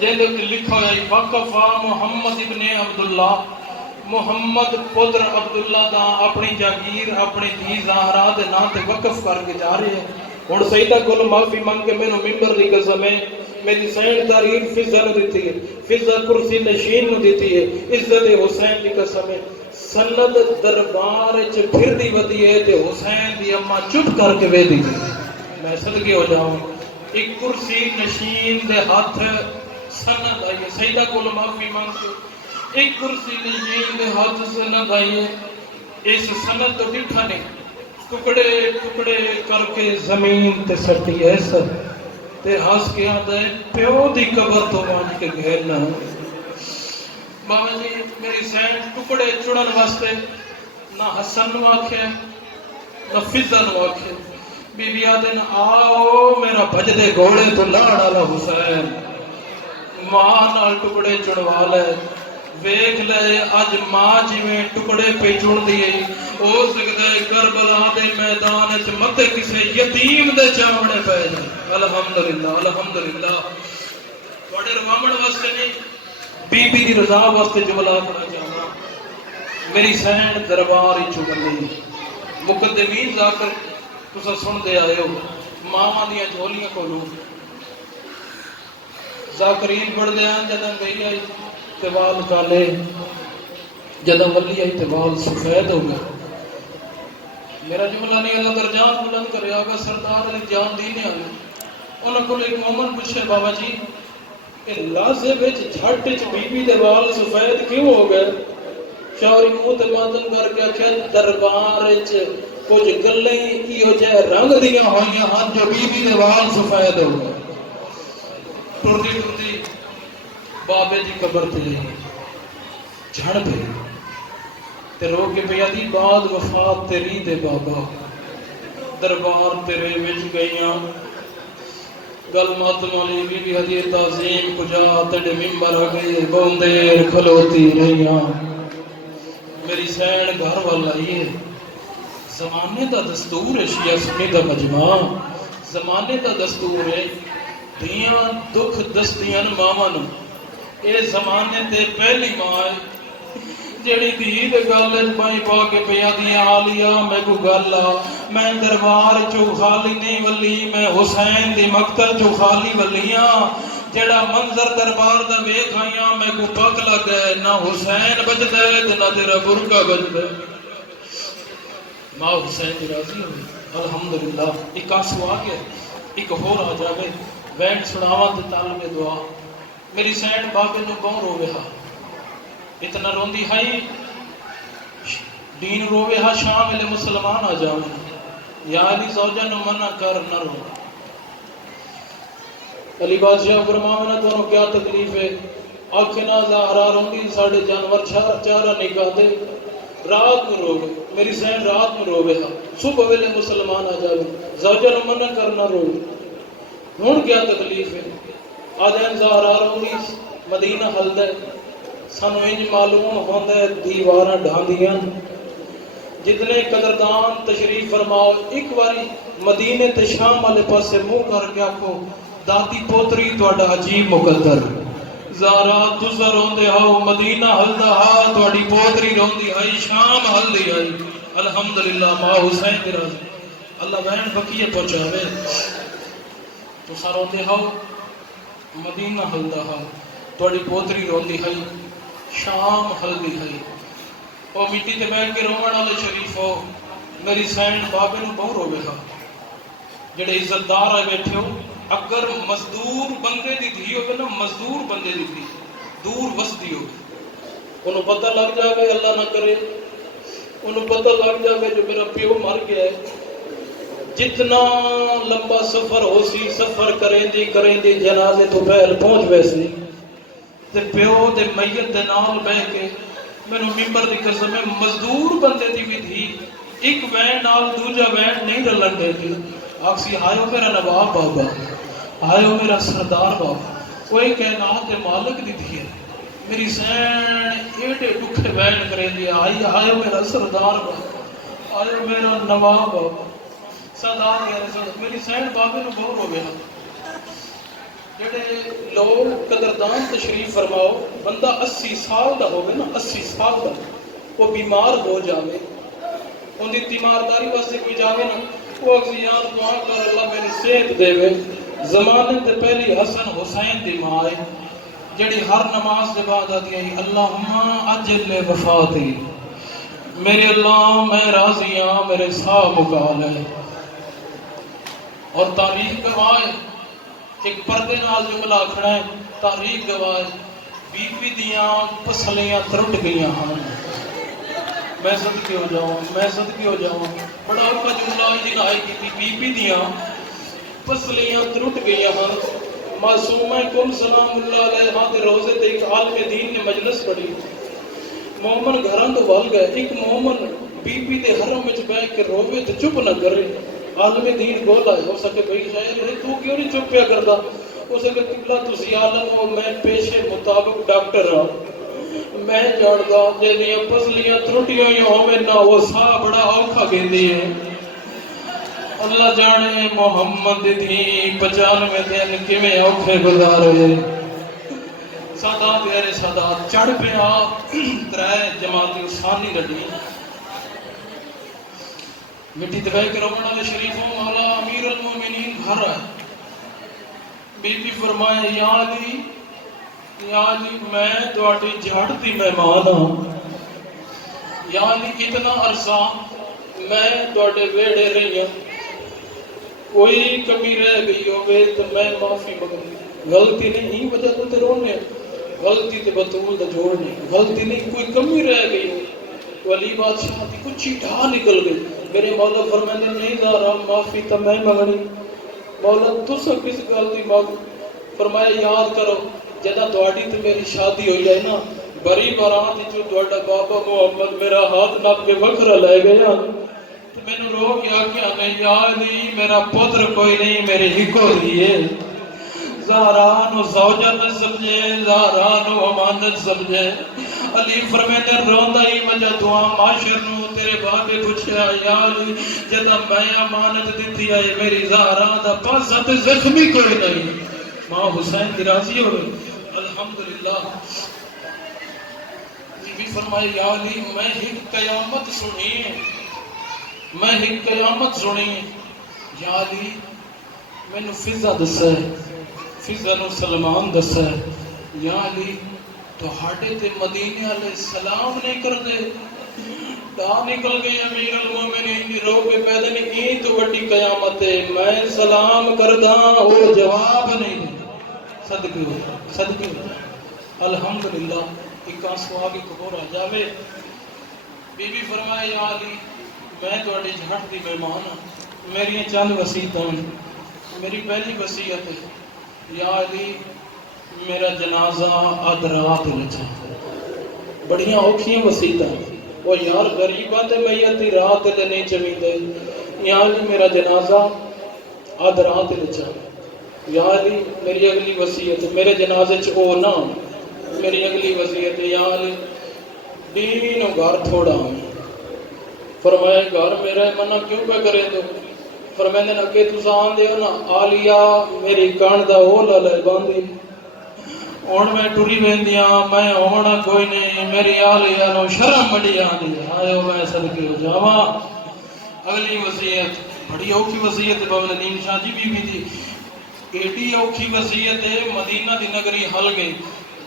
جن دے لکھا ہے وقفا محمد ابن عبداللہ محمد پتر عبداللہ دا اپنی جاگیر اپنی دھی زہرا دے نام تے وقف کر کے جا رہے ہیں ہن سیدہ کول معافی مانگ کے مینوں ممبر دی قسم ہے میری سین تحریر فضا نو دیتی ہے فضا کرسی نشین نو دیتی ہے عزت حسین دی قسم ہے سند دربار وچ پھر دی ودی ہے تے حسین دی اماں چپ کر کے ویدی میں صدقے ہو جاؤں ایک کرسی نشین دے ہاتھ سند آئی سیدہ کول معافی مانگ کے ایک کرسی نشین دے ہاتھ سند آئی اس سند تو ڈٹھا نہیں ٹکڑے ٹکڑے کر کے زمین تے سٹی ایسا تے ہنس کے آتا ہے پیو دی قبر تو وانج کے گھر نہ بابا جی میری سین ٹکڑے چڑن واسطے نہ حسن نو آکھے نہ فضا نو آکھے بی بی آدن آؤ میرا بجدے گھوڑے تو لاڑ والا حسین ماں نال ٹکڑے چڑوا لے ویکھ لے اج ماں جویں ٹکڑے پہ چن دیے ہو سکدا ہے کربلا دے میدان وچ متے کسے یتیم دے چاوڑے پے جائے الحمدللہ الحمدللہ تواڈے رواوڑ واسطے نہیں بی بی دی رضا واسطے جملہ پڑھا جاواں میری سین دربار وچ بندی مقدمین جا کر تساں سن دے آئے ہو ماواں دیاں جھولیاں کولوں ذاکرین پڑھ دے ہیں جداں گئی آئی تے وال کالے جداں ولی آئی تے وال سفید ہو گئے میرا جملہ نہیں اللہ درجات بلند کرے آگا سردار علی جان دینے آگے انہوں کو ایک مومن پوچھے بابا جی کہ لازے بچ جھٹ چ بی بی دے وال سفید کیوں ہو گئے شاوری منہ تے ماتم کر کے آخیا دربار وچ کچھ گلیں ایہو جہے رنگ دیاں ہوئیاں ہن جو بی بی دے وال سفید ہو گئے ٹردی ٹردی بابے دی قبر تے جھڑ پئی تے رو کے پیا دی بعد وفات تیری دے بابا دربار تیرے وچ گئیاں گل ماتم والی بی بی ہدی تعظیم کجا تیرے ممبر گئے بہت دیر کھلوتی رہیاں میری سین گھر والا آئی ہے زمانے دا دستور ہے شیعہ سنی دا مجمع زمانے دا دستور ہے دیاں دکھ دستیاں ماواں نو اے زمانے تے پہلی ماں جڑی دھی دے گل بائی پا کے پیا دیا آلیا میں کو گل آ میں دربار چو خالی نہیں ولی میں حسین دی مقتل چو خالی ولیاں جڑا منظر دربار دا ویکھ آیاں میں کو پک لگ گئے نہ حسین بچدا ہے تے نہ تیرا برقع بچدا ہے ماں حسین دی راضی ہوئی الحمدللہ ایک آنسو آ گیا ایک ہور آ جاوے وینٹ سناواں تے طالب دعا میری سینٹ بابے نو بہت روے ہا اتنا روندی ہائی دین روے ہا شام ویلے مسلمان آ جاوے یا علی زوجہ نو منع کر نہ رو علی بادشاہ فرماوے نہ تانوں کیا تکلیف ہے آکھنا زہرا روندی ساڈے جانور چارہ نکاح دے رات میں روے میری سین رات میں روے ہا صبح ویلے مسلمان آ جاوے زوجہ نو منع کر نہ رو ہن کیا تکلیف ہے آدھین زہرا روندی مدینہ حل دے سانو انج معلوم ہوندا ہے دیواراں ڈھاندیاں جتنے قدردان تشریف فرماؤ ایک باری مدینے تے شام والے پاسے منہ کر کے آکھو دادی پوتری تہاڈا عجیب مقدر زہرا تساں روندے ہو مدینہ ہلدا ہا تہاڈی پوتری روندی آئی شام ہلدی آئی الحمدللہ ماں حسین دی راضی اللہ بہن بقیہ پہنچاوے تساں روندے ہو مدینہ ہلدا ہا تہاڈی پوتری روندی ہے شام ہلدی ہے او مٹی تے بیٹھ کے روون والے شریف ہو میری سین بابے نو بہت روے ہا جڑے عزت دار آئے بیٹھے ہو اگر مزدور بندے دی دھی ہوگی نا مزدور بندے دی دھی دور وسدی ہوگی انہوں پتہ لگ جائے اللہ نہ کرے انہوں پتہ لگ جائے جو میرا پیو مر گیا ہے جتنا لمبا سفر ہو سی سفر کریں دی جنازے تو پہل پہنچ ویسی تے پیو دے میت دے نال بہ کے مینوں ممبر دی قسم ہے مزدور بندے دی بھی تھی ایک وین نال دوجا وین نہیں رلن دے دی آکسی آئے ہو میرا نواب بابا آئے ہو میرا سردار بابا کوئی کائنات دے مالک دی تھی میری سین ایڈے دکھے وین کریں دی آئے ہو میرا سردار بابا آئے ہو میرا نواب بابا سردار میری سین بابے نو بہت ہو گیا جڑے لوگ قدردان تشریف فرماؤ بندہ 80 سال دا ہوگا نا 80 سال دا وہ بیمار ہو جاوے ان دی تیمارداری واسطے کوئی جاوے نا وہ اگزیان دعا کر اللہ میری صحت دے وے زمانے تے پہلی حسن حسین دی ماں ہے جڑی ہر نماز دے بعد آتی ہے اللہم اجل وفاتی میرے اللہ میں راضی ہاں میرے سا مکال ہے اور تاریخ گواہ ایک پردے نال جملہ کھڑا ہے تاریخ گواہ بی بی دیاں پسلیاں ترٹ گئیاں ہاں میں صدقے ہو جاؤں بڑا اوکا جملہ جن آئی کی تھی بی بی دیاں پسلیاں ترٹ گئیاں ہاں معصومہ کم سلام اللہ علیہ ہاں دے روزے تے ایک عالم دین نے مجلس پڑھی مومن گھران تو بھال گئے ایک مومن بی بی دے حرم وچ بیٹھ کے روے تے چپ نہ کرے عالم دین بولا ہے ہو سکے بھئی شاید تو کیوں نہیں چپ پیا کردا ہو سکے قبلہ تسی عالم ہو میں پیشے مطابق ڈاکٹر ہوں میں جاندا جیڑیاں پسلیاں ترٹی ہوئی ہوویں نہ وہ سا بڑا اوکھا گیندی ہے اللہ جانے محمد دی 95 دن کیویں اوکھے گزارے سادات یارے سادات چڑھ پیا ترے جماعتی ثانی لڑی مٹی تے بیٹھ کے رومن والے شریفوں مولا امیر المومنین گھر ہے بی بی فرمائے یا علی میں تہاڈی جھڑ دی مہمان ہاں یا علی اتنا عرصہ میں تہاڈے ویڑے رہی ہوں کوئی کمی رہ گئی ہوگی تو میں معافی مانگوں غلطی نہیں وجہ تو تے رونے غلطی تے بطول دا جوڑ نہیں غلطی نہیں کوئی کمی رہ گئی ولی بادشاہ دی کچھ ڈھا نکل گئی میرے مولا فرماندے نہیں دارا معافی تو میں منگنی مولا تسا کس گل دی مانگ فرمایا یاد کرو جدا تہاڈی تے میری شادی ہوئی ہے نا بری برات جو تہاڈا بابا محمد میرا ہاتھ نپ کے بکرا لے گیا تے مینوں رو کے آکھیا نہیں یار نہیں میرا پتر کوئی نہیں میری ہکو دی ہے زہرا نو زوجہ نہ سمجھے زہرا نو امانت سمجھے علی فرماتے روندا ہی وجہ دعا معاشر نو تیرے بابے پوچھیا یا علی جدا میں امانت دتی ہے میری زہرا دا پاسا تے زخمی کوئی نہیں ماں حسین دی راضی ہو گئی الحمدللہ بھی فرمائے یا علی میں ایک قیامت سنی میں ایک قیامت سنی یا علی مینو فضا دسا ہے فضا نو سلمان دسا ہے یا علی تہاڈے تے مدینے والے سلام نہیں کردے دا نکل گئے امیر المومنین دی رو پہ پیدا نہیں این تو بڑی قیامت ہے میں سلام کردا وہ جواب نہیں دے صدقے الحمدللہ ایک آنسو آگے قبور آ جاوے بی بی فرمائے یا علی میں تہاڈی جھٹ دی مہمان ہاں میری چند وصیتاں میری پہلی وصیت ہے یا علی میرا جنازہ اد رات لچا بڑیاں اوکھیاں وصیتاں وہ یار غریباں تے میت دی رات تے نہیں چویندے یا علی میرا جنازہ اد رات لچا یا علی میری اگلی وصیت میرے جنازے چ او نہ میری اگلی وصیت یا علی دین و گھر تھوڑا فرمایا گھر میرا منع کیوں پہ کرے تو فرمائے نے کہ تساں آندے ہو نا آلیا میری کان دا او لے باندھی ہن میں ٹری ویندیاں میں ہونا کوئی نہیں میری آلیا نو شرم بڑی آندی آئے میں صدقے ہو جاواں اگلی وصیت بڑی اوکھی وصیت ہے بابا ندیم شاہ جی بی بی دی ایڈی اوکھی وصیت ہے مدینہ دی نگری ہل گئی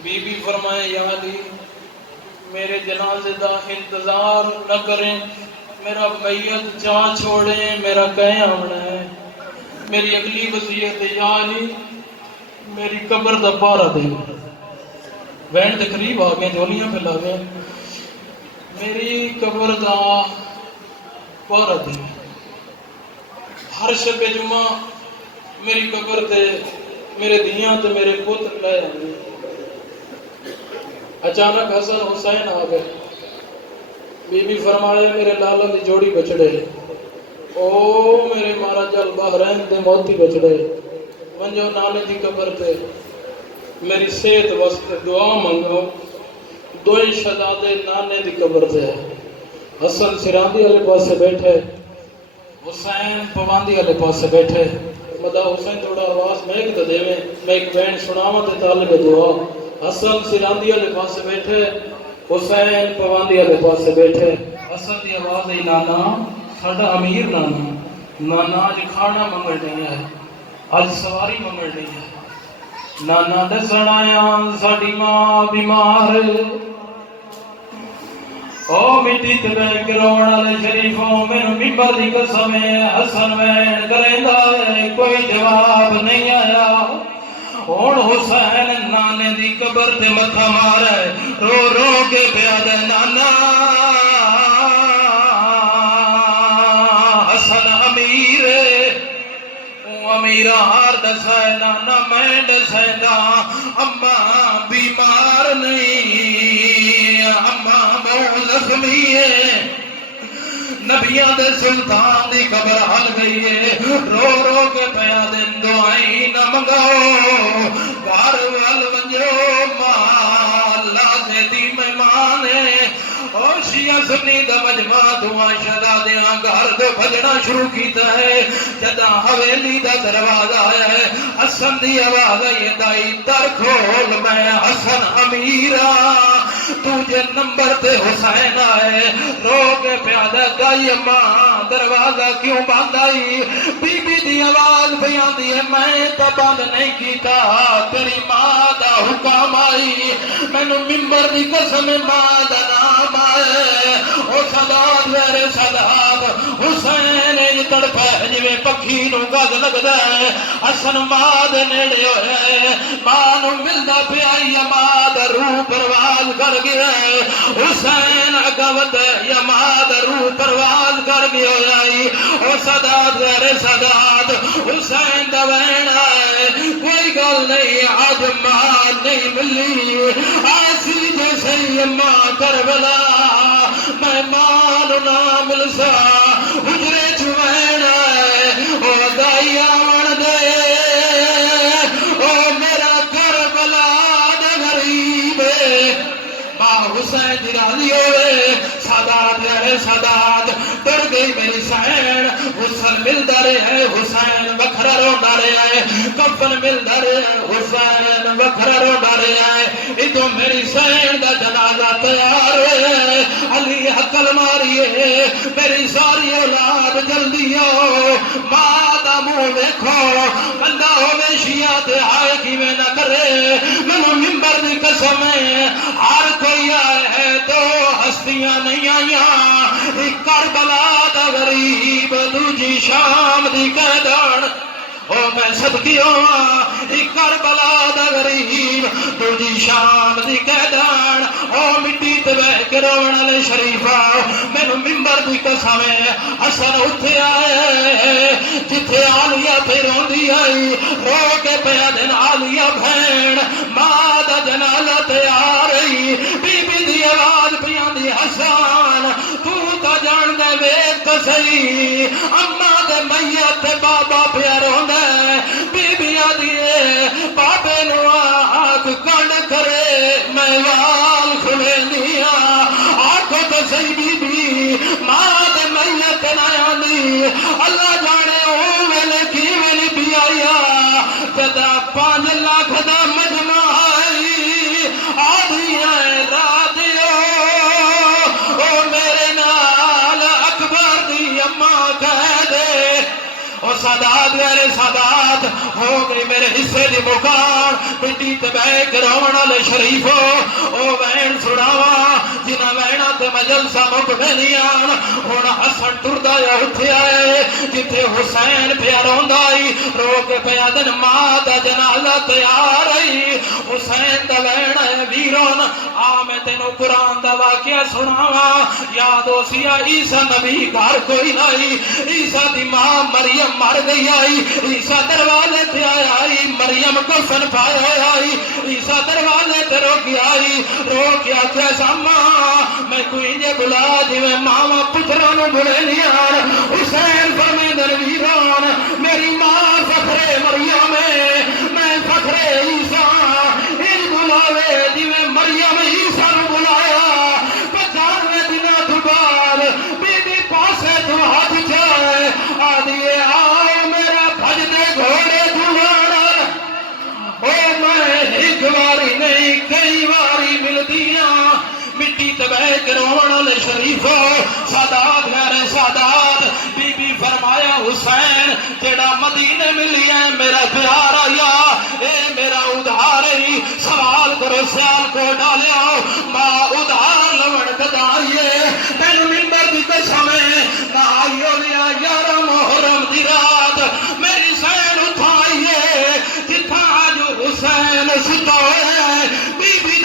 بی بی فرمائے یا علی میرے جنازے دا انتظار نہ کریں میرا میت جا چھوڑیں میرا کہیں آنا ہے میری اگلی وصیت ہے یا علی میری قبر دا پارا دے وین دے قریب آ گئے جولیاں پہ لا گئے میری قبر دا پارا دے ہر شب جمعہ میری قبر تے میرے دیاں تے میرے پتر لے آئے اچانک حسن حسین آ گئے بی بی فرمائے میرے لالا دی جوڑی بچڑے او میرے مارا جل بحرین دے موتی بچڑے منجو نانے دی قبر تے میری صحت واسطے دعا منگو دوئی شہزادے نانے دی قبر تے حسن سراندی والے پاسے بیٹھے حسین پواندی والے پاسے بیٹھے مدا حسین تھوڑا آواز میں ایک دے میں ایک بین سناواں تے طالب دعا حسن سراندی والے پاسے بیٹھے حسین پواندی والے پاسے بیٹھے حسن دی آواز ہے نانا ساڈا امیر نانا نانا اج کھانا منگن نہیں ہے اج سواری منگن نہیں ہے نانا دسن آیا ساڈی ماں بیمار او مٹی تے بیٹھ کے روਣ والے شریفوں مینوں ممبر دی قسم ہے حسن وین کریندا ہے کوئی جواب نہیں آیا ہن حسین نانے دی قبر تے متھا مارے رو رو کے پیا دے نانا حسن امیر امیرا ہار دسے نانا میں دسیندا اما بیمار نہیں اما بہت زخمی ہے نبیاں دے سلطان دی قبر ہل گئی ہے رو رو کے پیا دن دعائیں نہ منگاؤ گھر وال ونجو ماں اللہ دے دی مہمان ہے اور شیعہ سنی دا مجمع دعا شہزادیاں گھر دے بجنا شروع کیتا ہے جدا حویلی دا دروازہ آیا ہے حسن دی آواز آئی دائی در کھول میں حسن امیرہ تجھے نمبر تے حسین آئے رو کے پیادہ دائی اماں دروازہ کیوں بند آئی بی بی دی آواز بیان دی ہے میں تو بند نہیں کیتا تیری ماں دا حکام آئی میں نے ممبر دی قسم ماں دا نام آئے او صداد میرے صداد حسین یہ تڑپے جویں پکھی نو گز لگدا ہے حسن ماں دے نیڑے ہوئے ماں نو ملدا پیا یا ماں دا روح پرواز کر گیا حسین اگوت یا ماں دا روح پرواز کر گیا او صداد میرے صداد حسین دا وینا ہے کوئی گل نہیں آج ماں نہیں ملی ایسی جیسے ماں کربلا میں ماں نہ مل سا حجرے چوینا ہے او دائی آمن دے او میرا کربلا دا غریب ماں حسین دی راضی ہوئے سادات رہے سادات ڈر گئی میری سین حسن ملتا رہے حسین بکھرا رونا روندہ رہا ہے کفن ملدا رہا ہے حسین وکھرا روندہ رہا ہے ادھو میری حسین دا جنازہ تیار ہے علی عقل ماری ہے میری ساری اولاد جلدی آؤ ماں دا منہ دیکھو بندہ ہوے شیعہ تے آئے کیویں نہ کرے مینوں منبر دی قسم ہے ہر کوئی آئے ہے دو ہستیاں نہیں آئیاں ایک کربلا دا غریب دوجی شام دی قیدان او میں صدقی ہوا ایک کربلا دا غریب دوجی شام دی قیدان او مٹی تے بیٹھ کے روਣ والے شریفا مینوں منبر دی قسم ہے حسن اٹھے آئے جتھے عالیہ تے روندی آئی رو کے پیا دن عالیہ بہن ماں دا جنازہ تے آ رہی بی بی دی آواز پیاں دی حسن تو تا جان دے ویکھ تے صحیح اما دے میت تے بابا پیا روندا بی بی آدھی بابے نو آنکھ کنڈ کرے میں وال کھلے نیا آنکھوں تو صحیح بی بی ماں دے میت نہ آندی اللہ جانے او ویلے کی ویلی بھی آیا جدا 5 لاکھ دا مجمع آئی آدھی آئے رادیو او میرے نال اکبر دی اماں کہہ دے او سادات میرے سادات ہو گئی میرے حصے دی مکان مٹی تے بیٹھ کے روਣ والے شریفو او وین سڑاوا جنہ وینا تے مجلسہ مک گئیاں ہن حسن ٹردا یا اٹھے آئے جتھے حسین پیا روندا آئی رو کے پیا دن ماں دا جنازہ تیار آئی حسین دا وین ہے ویرون آ میں تینوں قرآن دا واقعہ سناواں یاد ہو سی عیسیٰ نبی گھر کوئی نہیں عیسیٰ دی ماں مریم مر گئی آئی عیسیٰ دروازے پہ آئی مریم کفن پائے آئی عیسیٰ دروازے پہ رو کے آئی رو کے آکھیا ساما میں کوئی نے بلا جی میں ماما پتروں نے بلے لیا حسین فرمیندر ویران میری ماں فخر مریم میں فخر عیسیٰ ان بلاوے جی میں مریم عیسیٰ نے بلایا 95 دنوں تو بعد بی بی پاسے تو ہاتھ جائے آدھیے آئے میرا بھجدے گھوڑے دھوانا او میں ایک واری نہیں کئی واری ملدیاں مٹی تبہ کروڑ والے شریفو سادات میرے سادات بی بی فرمایا حسین جڑا مدینے ملی ہے میرا پیار آیا اے میرا ادھار ہی سوال کرو سیال کو ڈالیا ماں ادھار لوڑ کدائیے تینو منبر دی قسم نہ آئیو لیا 11 محرم دی رات میری سین اٹھائیے جتھا جو حسین ستوئے بی بی